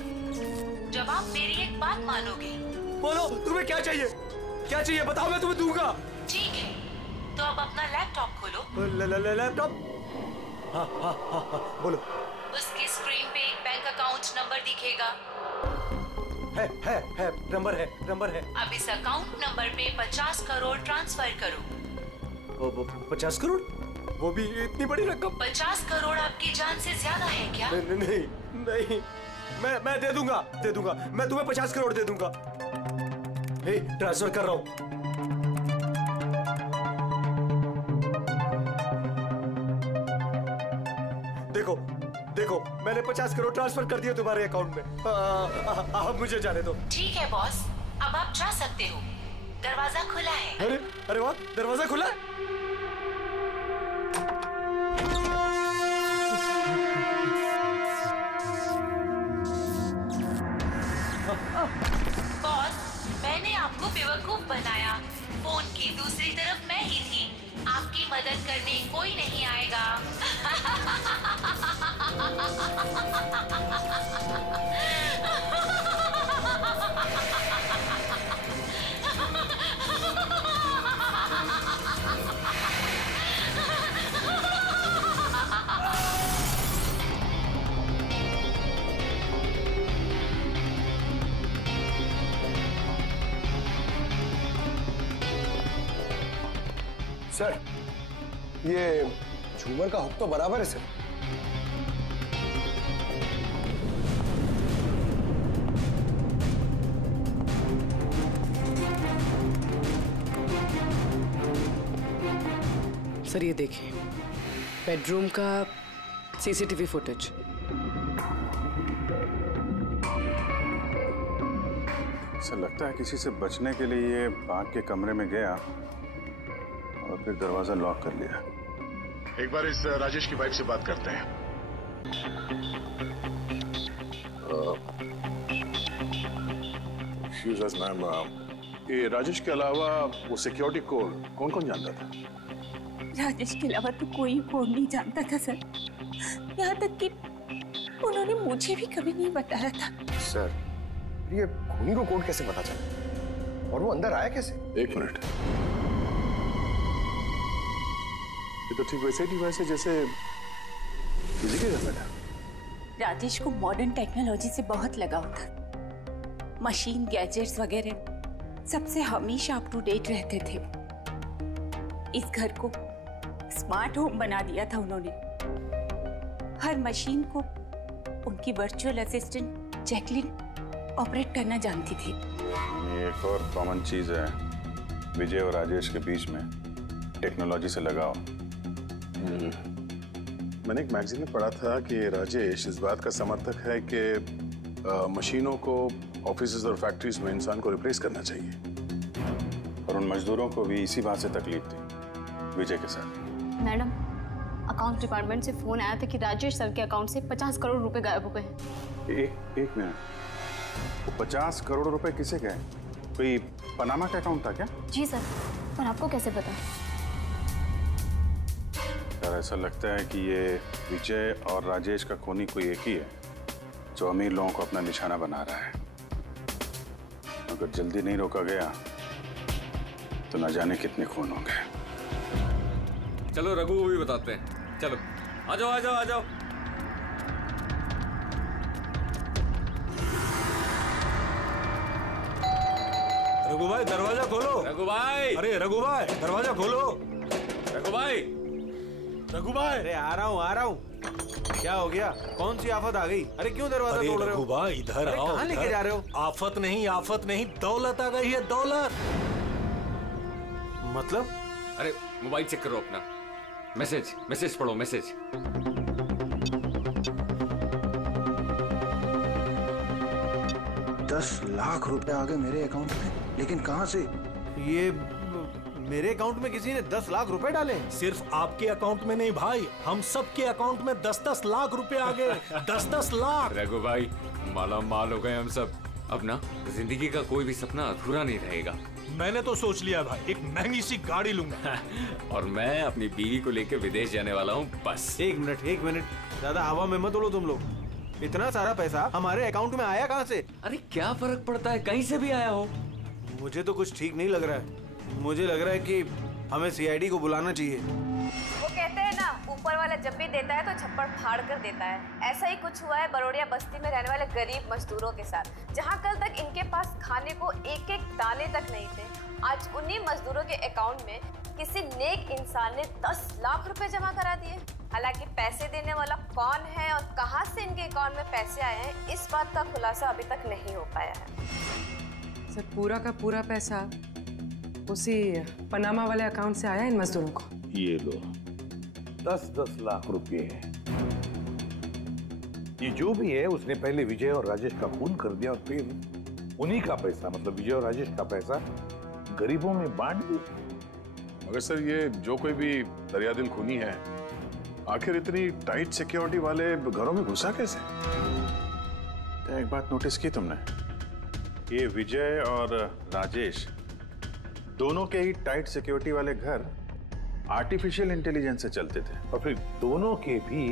जब आप मेरी एक बात मानोगे। बोलो तुम्हें क्या चाहिए? क्या चाहिए बताओ, मैं तुम्हें दूंगा। ठीक है, तो अब अपना लैपटॉप खोलो। लैपटॉप? हाँ हाँ हाँ हाँ, बोलो। उसकी स्क्रीन पे एक बैंक अकाउंट नंबर दिखेगा। है, नंबर है। अब इस अकाउंट नंबर पे 50 करोड़ ट्रांसफर करो। 50 करोड़? वो भी इतनी बड़ी रकम? 50 करोड़ आपकी जान से ज्यादा है क्या? नहीं, मैं दे दूंगा। मैं तुम्हें 50 करोड़ दे दूंगा। ट्रांसफर कर रहा हूँ। देखो मैंने 50 करोड़ ट्रांसफर कर दिए तुम्हारे अकाउंट में। अब मुझे जाने दो। ठीक है बॉस, अब आप जा सकते हो। दरवाजा खुला है। अरे वाह, दरवाजा खुला है। बॉस, मैंने आपको बेवकूफ बनाया। फोन की दूसरी तरफ मैं ही थी। आपकी मदद करने कोई नहीं आएगा। सर, ये झूमर का हुक तो बराबर है सर। सर ये देखिए, बेडरूम का सीसीटीवी फुटेज। ऐसा लगता है किसी से बचने के लिए ये बाग के कमरे में गया और फिर दरवाजा लॉक कर लिया। एक बार इस राजेश की वाइफ से बात करते हैं। मैम, ये राजेश के अलावा वो सिक्योरिटी कोड कौन कौन जानता था? राजेश के अलावा तो कोई कोड नहीं जानता था सर। यहाँ तक कि उन्होंने मुझे भी कभी नहीं बताया था। सर, ये खूनी को कोड कैसे पता चला? और वो अंदर आया कैसे? एक मिनट, ये तो ठीक वैसे डिवाइस है जैसे किसी के घर में था। राजेश को मॉडर्न टेक्नोलॉजी से बहुत लगाव था। मशीन, गैजेट्स वगैरह सबसे हमेशा अप टू डेट रहते थे। इस घर को स्मार्ट होम बना दिया था उन्होंने। हर मशीन को उनकी वर्चुअल असिस्टेंट जैकलीन ऑपरेट करना जानती थी। एक और कॉमन चीज है विजय और राजेश के बीच में, टेक्नोलॉजी से लगाव। मैंने एक मैगजीन में पढ़ा था कि राजेश इस बात का समर्थक है कि मशीनों को ऑफिसेज और फैक्ट्रीज में इंसान को रिप्लेस करना चाहिए। और उन मजदूरों को भी इसी बात से तकलीफ थी विजय के साथ। मैडम, अकाउंट डिपार्टमेंट से फोन आया था कि राजेश सर के अकाउंट से 50 करोड़ रुपए गायब हो गए हैं। एक मिनट, वो 50 करोड़ रुपए किसे गए? कोई पनामा का अकाउंट था क्या? जी सर, पर आपको कैसे पता? यार ऐसा लगता है कि ये विजय और राजेश का खूनी कोई एक ही है जो अमीर लोगों को अपना निशाना बना रहा है। अगर जल्दी नहीं रोका गया तो न जाने कितने खून होंगे। चलो रघु को भी बताते हैं। चलो आ जाओ आ जाओ आ जाओ। रघु भाई दरवाजा खोलो। रघु भाई, अरे रघु भाई दरवाजा खोलो। रघु भाई, रघु भाई, अरे आ रहा हूँ। क्या हो गया? कौन सी आफत आ गई? अरे क्यों दरवाजा तोड़ रहे हो? रघु भाई इधर आओ। कहाँ लेके जा रहे हो? आफत नहीं, दौलत आ गई है, दौलत। मतलब अरे मोबाइल चेक करो अपना। मैसेज पढ़ो, मैसेज। ₹10 लाख आ गए मेरे अकाउंट में, लेकिन कहां से? ये मेरे अकाउंट में किसी ने 10 लाख रुपए डाले? सिर्फ आपके अकाउंट में नहीं भाई, हम सब के अकाउंट में 10-10 लाख रुपए आ गए। 10-10 लाख। रघु भाई माला माल हो गए हम सब। अब ना जिंदगी का कोई भी सपना अधूरा नहीं रहेगा। मैंने तो सोच लिया भाई, एक महंगी सी गाड़ी लूंगा। और मैं अपनी बीवी को लेकर विदेश जाने वाला हूँ बस। एक मिनट, ज्यादा हवा में मत उड़ो तुम लोग। इतना सारा पैसा हमारे अकाउंट में आया कहाँ से? अरे क्या फर्क पड़ता है, कहीं से भी आया हो। मुझे तो कुछ ठीक नहीं लग रहा है। मुझे लग रहा है कि हमें सीआईडी को बुलाना चाहिए। वो कहते हैं ना, ऊपर वाला जब भी देता है तो छप्पड़ फाड़ कर देता है। ऐसा ही कुछ हुआ है बरोड़िया बस्ती में रहने वाले गरीब मजदूरों के साथ, जहां कल तक इनके पास खाने को एक एक दाने तक नहीं थे। आज उन्हीं मजदूरों के अकाउंट में किसी नेक इंसान ने 10 लाख रुपए जमा करा दिए। हालांकि पैसे देने वाला कौन है और कहां से इनके अकाउंट में पैसे आए हैं, इस बात का खुलासा अभी तक नहीं हो पाया है। सर, पूरा का पूरा पैसा उसी पनामा वाले अकाउंट से आया इन मजदूरों को। ये लो 10-10 लाख रुपए है। ये जो भी है उसने पहले विजय और राजेश का खून कर दिया और फिर उन्हीं का पैसा, मतलब विजय और राजेश का पैसा गरीबों में बांट दिया। मगर सर, ये जो कोई भी दरियादिल खूनी है, आखिर इतनी टाइट सिक्योरिटी वाले घरों में घुसा कैसे? एक बात नोटिस की तुमने? ये विजय और राजेश दोनों के ही टाइट सिक्योरिटी वाले घर आर्टिफिशियल इंटेलिजेंस से चलते थे। और फिर दोनों के भी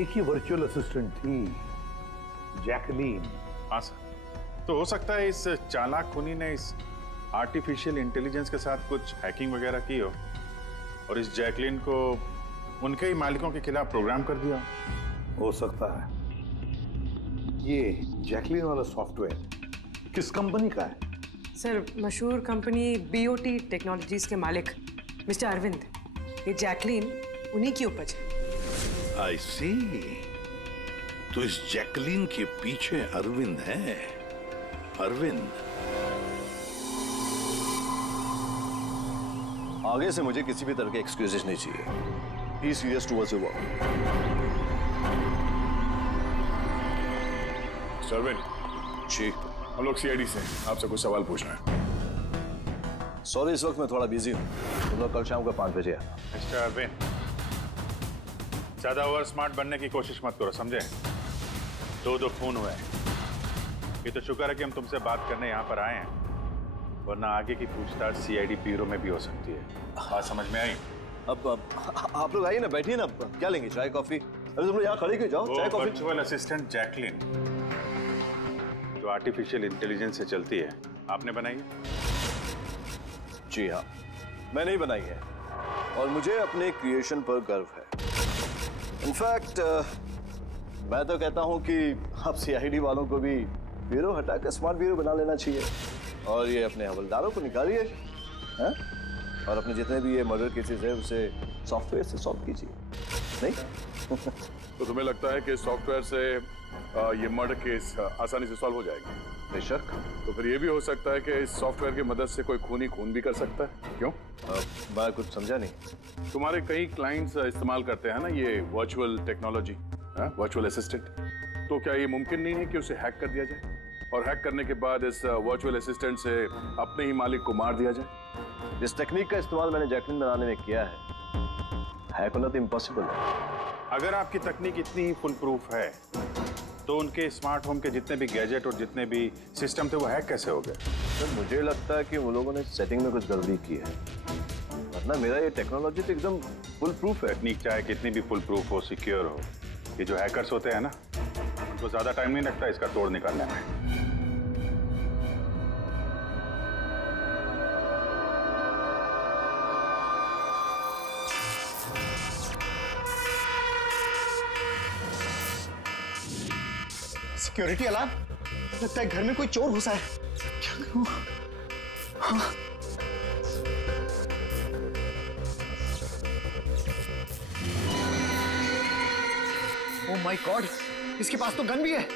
एक ही वर्चुअल असिस्टेंट थी, जैकलीन। हाँ सर, तो हो सकता है इस चालाक खूनी ने इस आर्टिफिशियल इंटेलिजेंस के साथ कुछ हैकिंग वगैरह की हो और इस जैकलीन को उनके ही मालिकों के खिलाफ प्रोग्राम कर दिया हो सकता है। ये जैकलीन वाला सॉफ्टवेयर किस कंपनी का है? सर, मशहूर कंपनी बीओटी टेक्नोलॉजीज के मालिक मिस्टर अरविंद। ये जैकलीन उन्हीं की उपज है। आई सी। तो इस जैकलीन के पीछे अरविंद है। अरविंद, आगे से मुझे किसी भी तरह के एक्सक्यूजेस नहीं चाहिए। Be serious towards your work. सरविन जी, हम लोग सीआईडी से आपसे कुछ सवाल पूछना है। सॉरी, इस वक्त मैं थोड़ा बिजी हूँ। तुम लोग कल शाम को 5 बजे आना। मिस्टर अरविंद, ज्यादा ओवर स्मार्ट बनने की कोशिश मत करो, समझे? 2 खून हुए। ये तो शुक्र है कि हम तुमसे बात करने यहाँ पर आए हैं, वरना आगे की पूछताछ सीआईडी ब्यूरो में भी हो सकती है। बात समझ में आई? अब आप लोग आइए ना, बैठिए ना। क्या लेंगे, चाय कॉफी? अरे तुम लोग यहाँ खड़े क्यों, जाओ चाय कॉफी। वर्चुअल असिस्टेंट जैकलीन जो आर्टिफिशियल इंटेलिजेंस से चलती है, आपने बनाई है? जी हाँ, मैंने ही बनाई है और मुझे अपने क्रिएशन पर गर्व है। इनफैक्ट मैं तो कहता हूँ कि आप सीआईडी वालों को भी ब्यूरो हटाकर स्मार्ट ब्यूरो बना लेना चाहिए और ये अपने हवलदारों को निकालिए, हैं? और अपने जितने भी ये मर्डर केसेस है उसे सॉफ्टवेयर से सॉल्व कीजिए, नहीं? तो तुम्हें लगता है कि सॉफ्टवेयर से ये मर्डर केस आसानी से सॉल्व हो जाएगा? बेशक। तो फिर ये भी हो सकता है कि इस सॉफ्टवेयर की मदद से कोई खूनी खून भी कर सकता है। क्यों? मैं कुछ समझा नहीं। तुम्हारे कई क्लाइंट्स इस्तेमाल करते हैं ना ये वर्चुअल टेक्नोलॉजी, वर्चुअल असिस्टेंट। तो क्या ये मुमकिन नहीं है कि उसे हैक कर दिया जाए और हैक करने के बाद इस वर्चुअल असिस्टेंट से अपने ही मालिक को मार दिया जाए? जिस टेक्निक का इस्तेमाल मैंने जैकलीन बनाने में किया है, हैक होना तो इम्पॉसिबल है। अगर आपकी तकनीक इतनी ही फुल प्रूफ है तो उनके स्मार्ट होम के जितने भी गैजेट और जितने भी सिस्टम थे वो हैक कैसे हो गए? सर, मुझे लगता है कि उन लोगों ने सेटिंग में कुछ गड़बड़ी की है, वरना मेरा ये टेक्नोलॉजी तो एकदम फुल प्रूफ है। तकनीक चाहे कितनी भी फुल प्रूफ हो, सिक्योर हो, ये जो हैकर्स होते हैं ना, उनको ज्यादा टाइम नहीं लगता इसका तोड़ निकालने में। सिक्योरिटी अलार्म, लगता है घर में कोई चोर घुसा है। क्या करूं? हाँ। ओह माय गॉड, इसके पास तो गन भी है।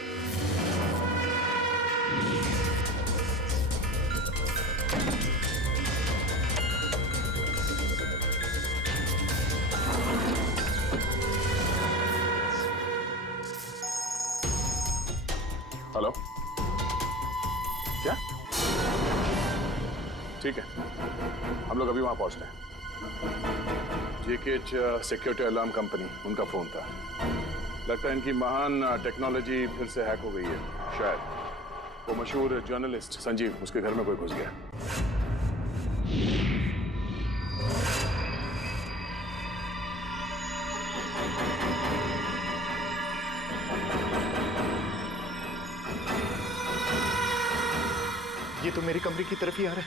हेलो, क्या? ठीक है, हम लोग अभी वहां पहुंचते हैं। जेकेएच सिक्योरिटी अलार्म कंपनी, उनका फोन था। लगता है इनकी महान टेक्नोलॉजी फिर से हैक हो गई है। शायद वो मशहूर जर्नलिस्ट संजीव, उसके घर में कोई घुस गया। ये तो मेरे कमरे की तरफ ही आ रहा है।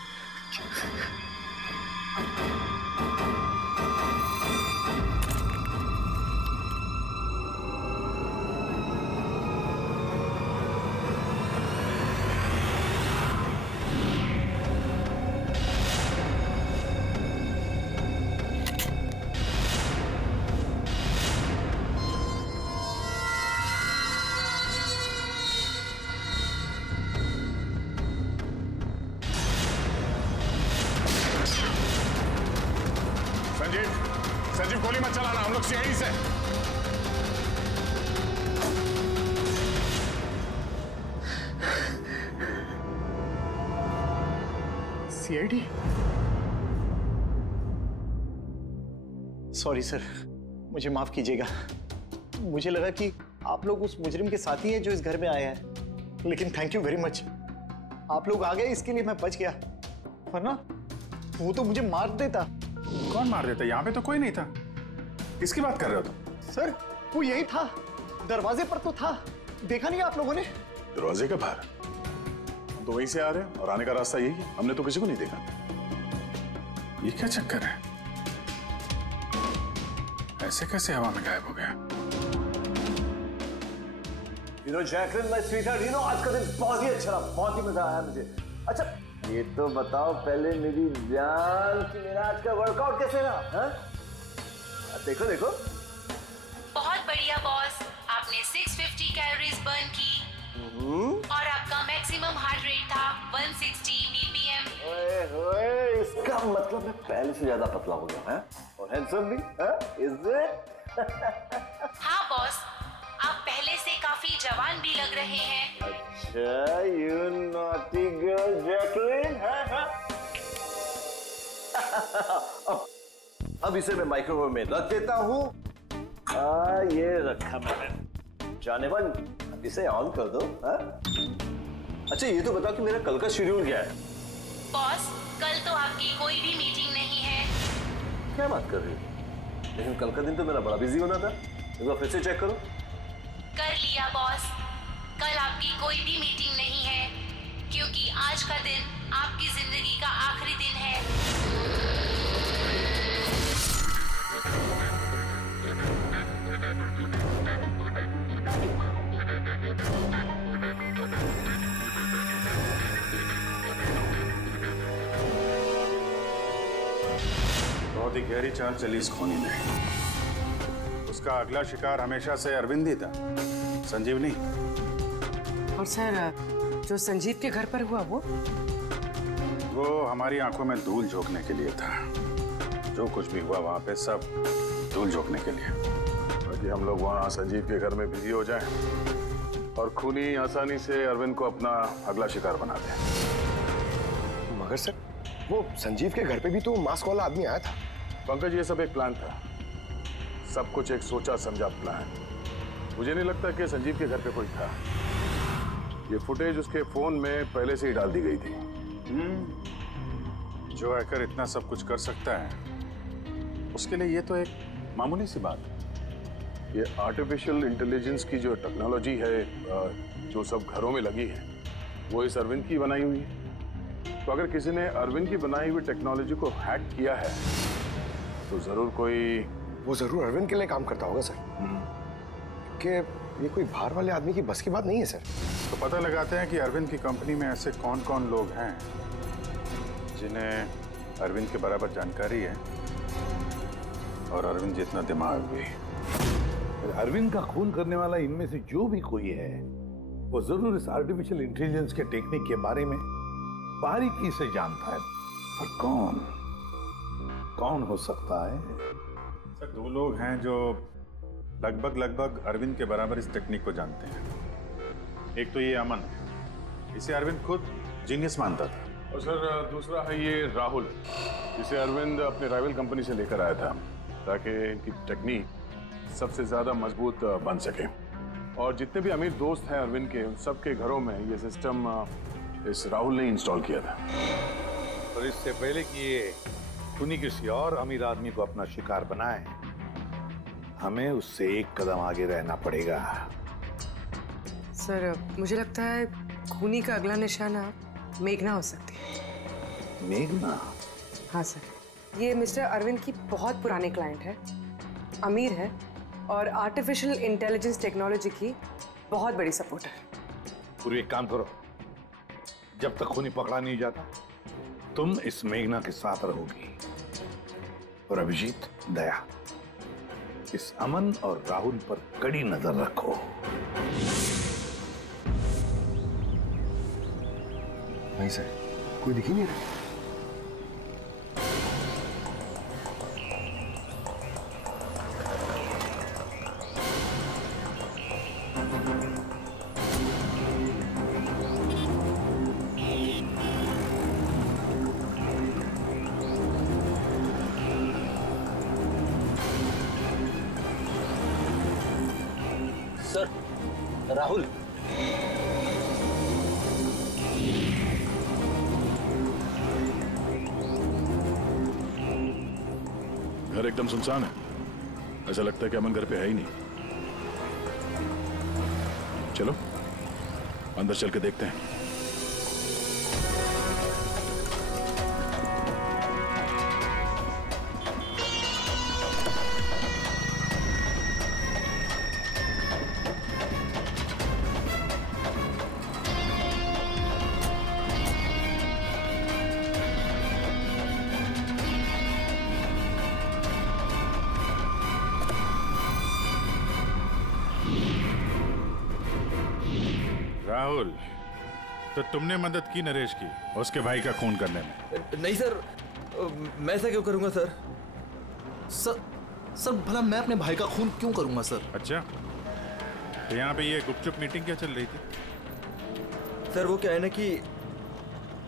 संजीव, गोली मत चलाना, हम लोग सीआईडी से। सीआईडी? सॉरी सर, मुझे माफ कीजिएगा। मुझे लगा कि आप लोग उस मुजरिम के साथी हैं जो इस घर में आया है, लेकिन थैंक यू वेरी मच। आप लोग आ गए, इसके लिए मैं बच गया, वरना वो तो मुझे मार देता। कौन मार देता? यहाँ पे तो कोई नहीं था। किसकी बात कर रहे हो तुम? सर, वो यही था, दरवाजे पर तो था, देखा नहीं आप लोगों ने? दरवाजे के बाहर? हम तो वहीं से आ रहे हैं और आने का रास्ता यही है, हमने तो किसी को नहीं देखा। ये क्या चक्कर है? ऐसे कैसे हवा में गायब हो गया? जैकलिन माय स्वीटहार्ट, आज का दिन बहुत ही अच्छा रहा, बहुत ही मजा आया मुझे। अच्छा ये तो बताओ पहले मेरी जान कि मेरा आज का वर्कआउट कैसे रहा? देखो देखो। बहुत बढ़िया बॉस, आपने 650 कैलोरीज बर्न की और आपका मैक्सिमम हार्ट रेट था 160 बीपीएम। ओए, इसका मतलब मैं पहले से ज्यादा पतला हो गया है और हैंडसम भी, इज इट? हाँ बॉस, आप पहले से काफी जवान भी लग रहे हैं। अच्छा, यू नॉटी गर्ल जैकलिन। अब इसे मैं माइक्रोवेव में रख देता हूँ। ये रखा मैंने। जाने मन, अब इसे ऑन कर दो। अच्छा ये तो बताओ कि मेरा कल का शेड्यूल क्या है? बॉस, कल तो आपकी कोई भी मीटिंग नहीं है। क्या बात कर रही हो? लेकिन कल का दिन तो मेरा बड़ा बिजी होना था। एक बार फिर से चेक करो। कर लिया बॉस, कल आपकी कोई भी मीटिंग नहीं है, क्योंकि आज का दिन आपकी जिंदगी का आखिरी दिन है। बहुत ही गहरी चाल चली इस खूनी में। उसका अगला शिकार हमेशा से अरविंद ही था, संजीव नहीं। और सर, जो संजीव के घर पर हुआ वो हमारी आंखों में धूल झोंकने के लिए था। जो कुछ भी हुआ वहां पे सब धूल झोंकने के लिए, ताकि हम लोग वहां संजीव के घर में बिजी हो जाएं और खूनी आसानी से अरविंद को अपना अगला शिकार बना दे। मगर सर, वो संजीव के घर पे भी तो मास्क वाला आदमी आया था। पंकज, ये सब एक प्लान था, सब कुछ एक सोचा समझा प्लान। मुझे नहीं लगता कि संजीव के घर पे कोई था। ये फुटेज उसके फोन में पहले से ही डाल दी गई थी। जो हैकर इतना सब कुछ कर सकता है, उसके लिए ये तो एक मामूली सी बात है। ये आर्टिफिशियल इंटेलिजेंस की जो टेक्नोलॉजी है, जो सब घरों में लगी है, वो इस अरविंद की बनाई हुई है। तो अगर किसी ने अरविंद की बनाई हुई टेक्नोलॉजी को हैक किया है, तो जरूर वो जरूर अरविंद के लिए काम करता होगा सर। कि ये कोई बाहर वाले आदमी की बस की बात नहीं है सर। तो पता लगाते हैं कि अरविंद की कंपनी में ऐसे कौन कौन लोग हैं जिन्हें अरविंद के बराबर जानकारी है और अरविंद जितना दिमाग भी। अरविंद का खून करने वाला इनमें से जो भी कोई है, वो जरूर इस आर्टिफिशियल इंटेलिजेंस के टेक्निक के बारे में बारीकी से जानता है। पर कौन हो सकता है? सर, दो लोग हैं जो लगभग अरविंद के बराबर इस टेक्निक को जानते हैं। एक तो ये अमन, इसे अरविंद खुद जीनियस मानता था। और सर दूसरा है ये राहुल, जिसे अरविंद अपने राइवल कंपनी से लेकर आया था ताकि इनकी टेक्निक सबसे ज्यादा मजबूत बन सके। और जितने भी अमीर दोस्त हैं अरविंद के, उन सबके घरों में ये सिस्टम इस राहुल ने इंस्टॉल किया था। और इससे पहले कि ये खूनी किसी और अमीर आदमी को अपना शिकार बनाए, हमें उससे एक कदम आगे रहना पड़ेगा। सर मुझे लगता है खूनी का अगला निशाना मेघना हो सकती है। मेघना? हाँ सर, ये मिस्टर अरविंद की बहुत पुरानी क्लाइंट है, अमीर है और आर्टिफिशियल इंटेलिजेंस टेक्नोलॉजी की बहुत बड़ी सपोर्टर। पूरी एक काम करो, जब तक खूनी पकड़ा नहीं जाता तुम इस मेघना के साथ रहोगी, और अभिजीत, दया, इस अमन और राहुल पर कड़ी नजर रखो। नहीं सर, कोई दिख ही नहीं रहा। सर, राहुल। घर एकदम सुनसान है, ऐसा लगता है कि अमन घर पे है ही नहीं। चलो अंदर चल के देखते हैं। राहुल, तो तुमने मदद की नरेश की उसके भाई का खून करने में? नहीं सर, मैं ऐसा क्यों करूंगा सर? सर भला मैं अपने भाई का खून क्यों करूंगा सर? अच्छा, तो यहाँ पे ये गुपचुप मीटिंग क्या चल रही थी? सर वो क्या है ना कि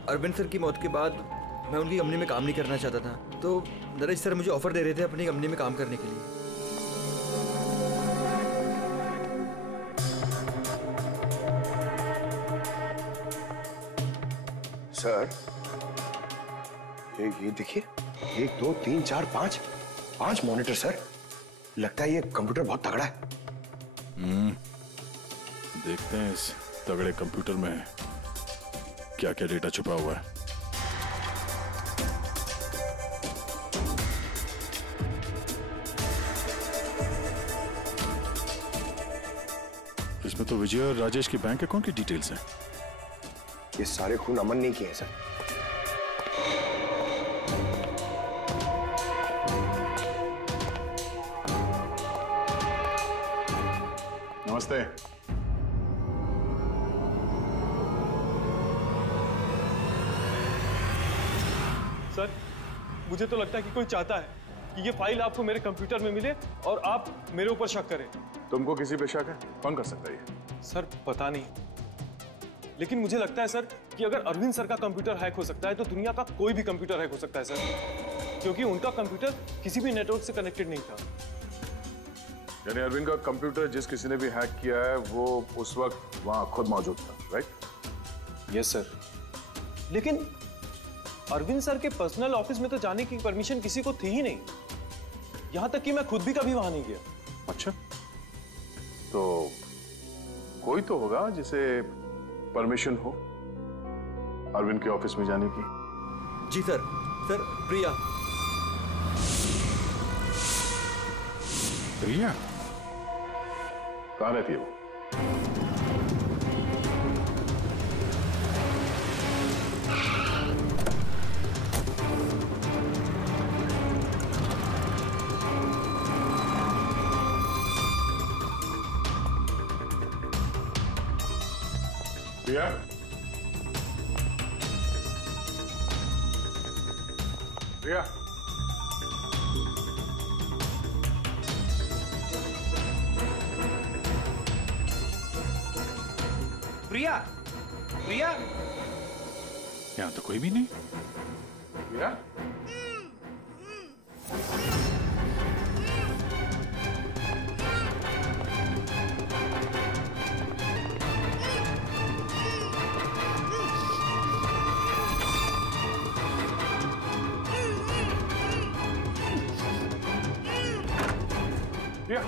अरविंद सर की मौत के बाद मैं उनकी कंपनी में काम नहीं करना चाहता था, तो नरेश सर मुझे ऑफर दे रहे थे अपनी कंपनी में काम करने के लिए। सर ये देखिए, 1 2 3 4 5 मॉनिटर सर। लगता है ये कंप्यूटर बहुत तगड़ा है। देखते हैं इस तगड़े कंप्यूटर में क्या क्या डेटा छुपा हुआ है। इसमें तो विजय और राजेश की बैंक अकाउंट की डिटेल्स हैं। ये सारे खून अमन ने किए हैं सर। नमस्ते। सर मुझे तो लगता है कि कोई चाहता है कि ये फाइल आपको मेरे कंप्यूटर में मिले और आप मेरे ऊपर शक करें। तुमको किसी पे शक है? कौन कर सकता है ये? सर पता नहीं, लेकिन मुझे लगता है सर कि अगर अरविंद सर का कंप्यूटर हैक हो सकता है तो दुनिया का कोई भी कंप्यूटर हैक हो सकता है सर, क्योंकि उनका कंप्यूटर किसी भी नेटवर्क से कनेक्टेड नहीं था। यानी अरविंद का कंप्यूटर जिस किसी ने भी हैक किया है वो उस वक्त वहां खुद मौजूद था, राइट? यस सर, लेकिन अरविंद सर के पर्सनल ऑफिस में तो जाने की परमिशन किसी को थी ही नहीं, यहां तक कि मैं खुद भी कभी वहां नहीं गया। अच्छा, तो कोई तो होगा जिसे परमिशन हो अरविंद के ऑफिस में जाने की। जी सर। सर प्रिया। प्रिया कहाँ रहती है वो? प्रिया? प्रिया? प्रिया, प्रिया, यहाँ तो कोई भी नहीं। प्रिया? प्रिया,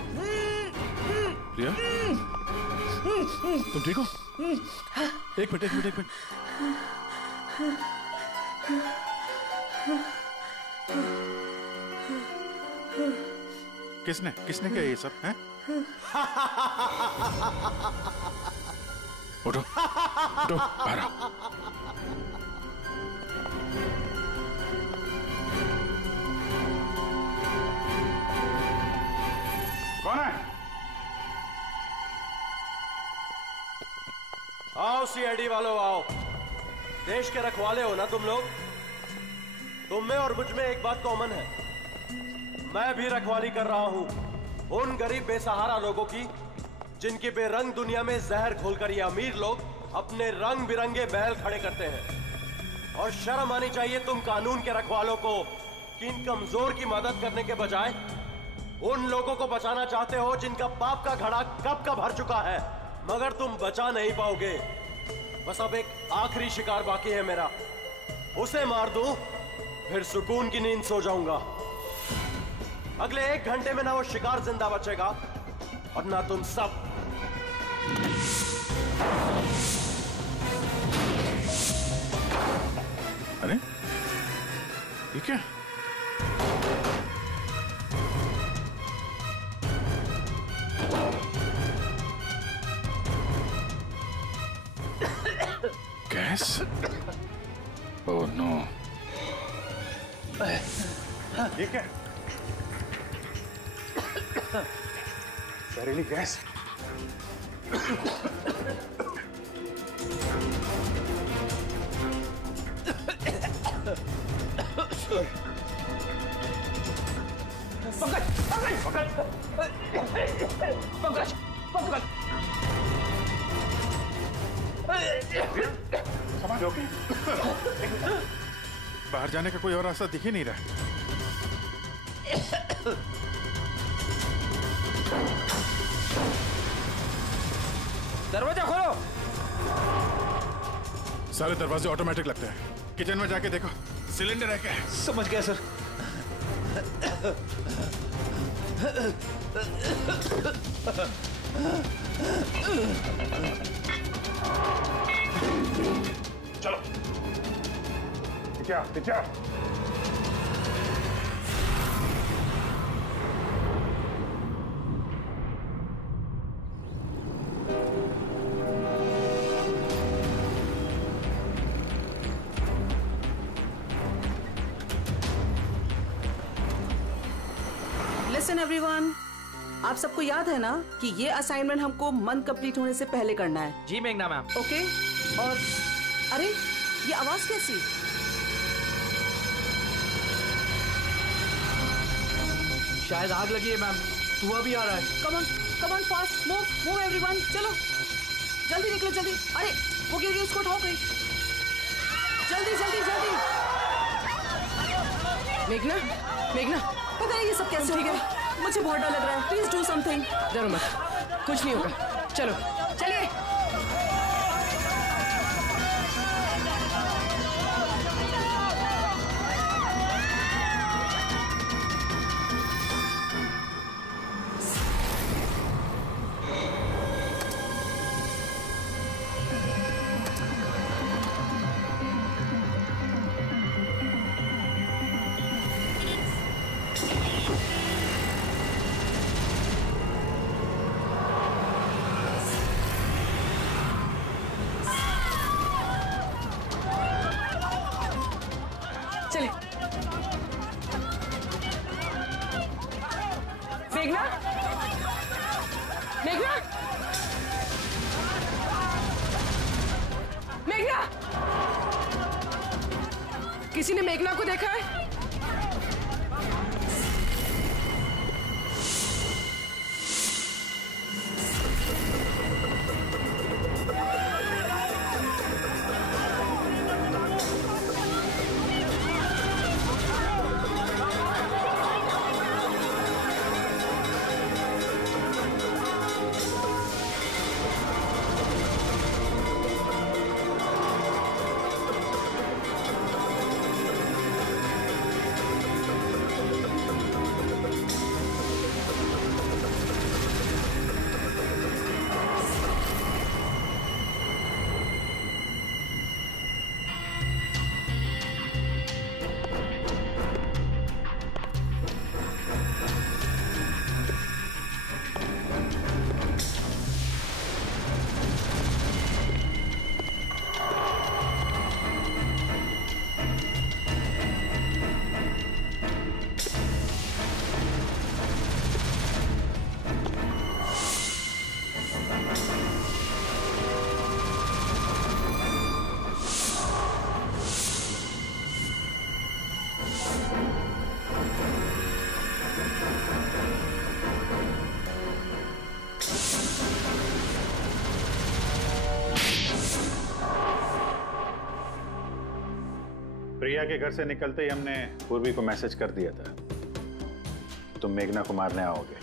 प्रिया, तुम ठीक हो? एक मिनट, एक मिनट, एक मिनट। किसने किसने किया ये सब है? उठो, उठो, बाहर आओ। कौन है? आओ सीआईडी वालों, आओ। देश के रखवाले हो ना तुम लोग? तुम में और मुझ में एक बात कॉमन है, मैं भी रखवाली कर रहा हूं उन गरीब बेसहारा लोगों की जिनकी बेरंग दुनिया में जहर खोलकर ये अमीर लोग अपने रंग बिरंगे महल खड़े करते हैं। और शर्म आनी चाहिए तुम कानून के रखवालों को कि इन कमजोर की मदद करने के बजाय उन लोगों को बचाना चाहते हो जिनका पाप का घड़ा कब का भर चुका है, मगर तुम बचा नहीं पाओगे। बस अब एक आखिरी शिकार बाकी है मेरा, उसे मार दूं फिर सुकून की नींद सो जाऊंगा। अगले 1 घंटे में ना वो शिकार जिंदा बचेगा और ना तुम सब। अरे ये क्या? गैस? Oh no. ये क्या? जहरीली गैस? पंकज, पंकज, पंकज, पंकज, समाज ओके? बाहर जाने का कोई और रास्ता दिख ही नहीं रहा। दरवाजा खोलो। सारे दरवाजे ऑटोमेटिक लगते हैं। किचन में जाके देखो, सिलेंडर है क्या? समझ गया सर। चलो। क्या? क्या? लिसन एवरीवन, आप सबको याद है ना कि ये असाइनमेंट हमको मंथ कंप्लीट होने से पहले करना है। जी मेघना मैम। ओके। और अरे ये आवाज कैसी? शायद आग लगी है मैम, धुआं भी आ रहा है। Come on fast, move everyone, चलो जल्दी निकलो जल्दी। अरे वो गिर गई, उसको उठाओ कहीं, जल्दी जल्दी जल्दी। मेघना, मेघना, पता नहीं ये सब कैसे हो गया? मुझे बहुत डर लग रहा है, प्लीज डू समथिंग। डरो मत, कुछ नहीं होगा। चलो चलिए। मेघना, मेघना, मेघना, किसी ने मेघना को देखा है? प्रिया के घर से निकलते ही हमने पूर्वी को मैसेज कर दिया था तुम मेघना को मारने आओगे।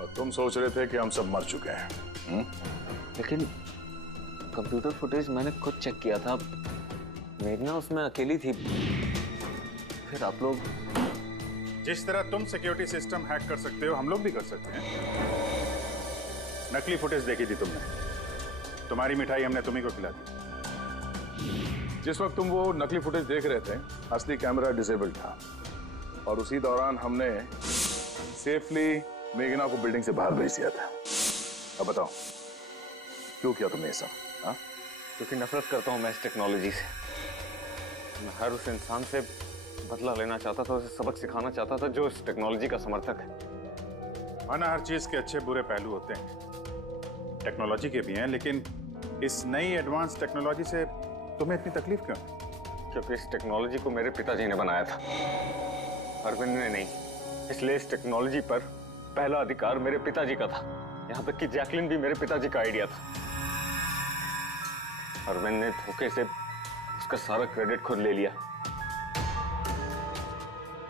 और तुम सोच रहे थे कि हम सब मर चुके हैं। लेकिन कंप्यूटर फुटेज मैंने खुद चेक किया था, मेघना उसमें अकेली थी। फिर आप लोग जिस तरह तुम सिक्योरिटी सिस्टम हैक कर सकते हो हम लोग भी कर सकते हैं। नकली फुटेज देखी थी तुमने, तुम्हारी मिठाई हमने तुम्ही को खिला दी। जिस वक्त तुम वो नकली फुटेज देख रहे थे असली कैमरा डिसेबल था और उसी दौरान हमने सेफली मेघना को बिल्डिंग से बाहर भेज दिया था। अब बताओ क्यों किया तुमने ये सब? हाँ, क्योंकि नफरत करता हूं मैं इस टेक्नोलॉजी से। मैं हर उस इंसान से बदला लेना चाहता था, उसे सबक सिखाना चाहता था जो इस टेक्नोलॉजी का समर्थक है। माना हर चीज के अच्छे बुरे पहलू होते हैं, टेक्नोलॉजी के भी हैं, लेकिन इस नई एडवांस टेक्नोलॉजी से तुम्हें इतनी तकलीफ क्यों? क्योंकि इस टेक्नोलॉजी को मेरे पिताजी ने बनाया था, अरविंद ने नहीं। इसलिए इस टेक्नोलॉजी पर पहला अधिकार मेरे पिताजी का था। यहाँ तक कि जैकलिन भी मेरे पिताजी का आइडिया था। अरविंद ने धोखे से उसका सारा क्रेडिट खुद ले लिया।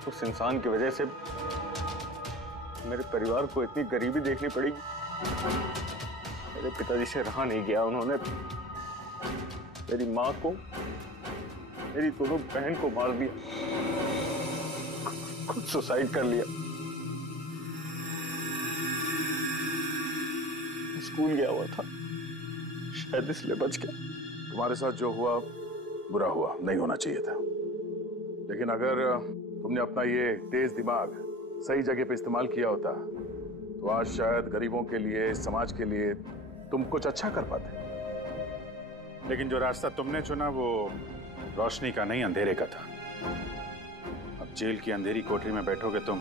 उस इंसान की वजह से मेरे परिवार को इतनी गरीबी देखनी पड़ी। मेरे पिताजी से रहा नहीं गया, उन्होंने मेरी माँ को, मेरी दोनों बहन को मार दिया, खुद सुसाइड कर लिया। स्कूल गया हुआ था, शायद इसलिए बच गया। तुम्हारे साथ जो हुआ बुरा हुआ, नहीं होना चाहिए था। लेकिन अगर तुमने अपना ये तेज दिमाग सही जगह पे इस्तेमाल किया होता तो आज शायद गरीबों के लिए, समाज के लिए तुम कुछ अच्छा कर पाते। लेकिन जो रास्ता तुमने चुना वो रोशनी का नहीं, अंधेरे का था। अब जेल की अंधेरी कोठरी में बैठोगे तुम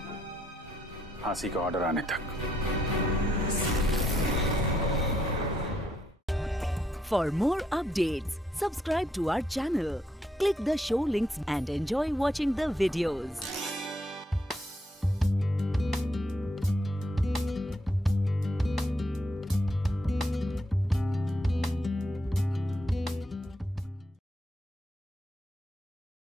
फांसी का ऑर्डर आने तक। For more updates, subscribe to our channel, click the show links and enjoy watching the videos.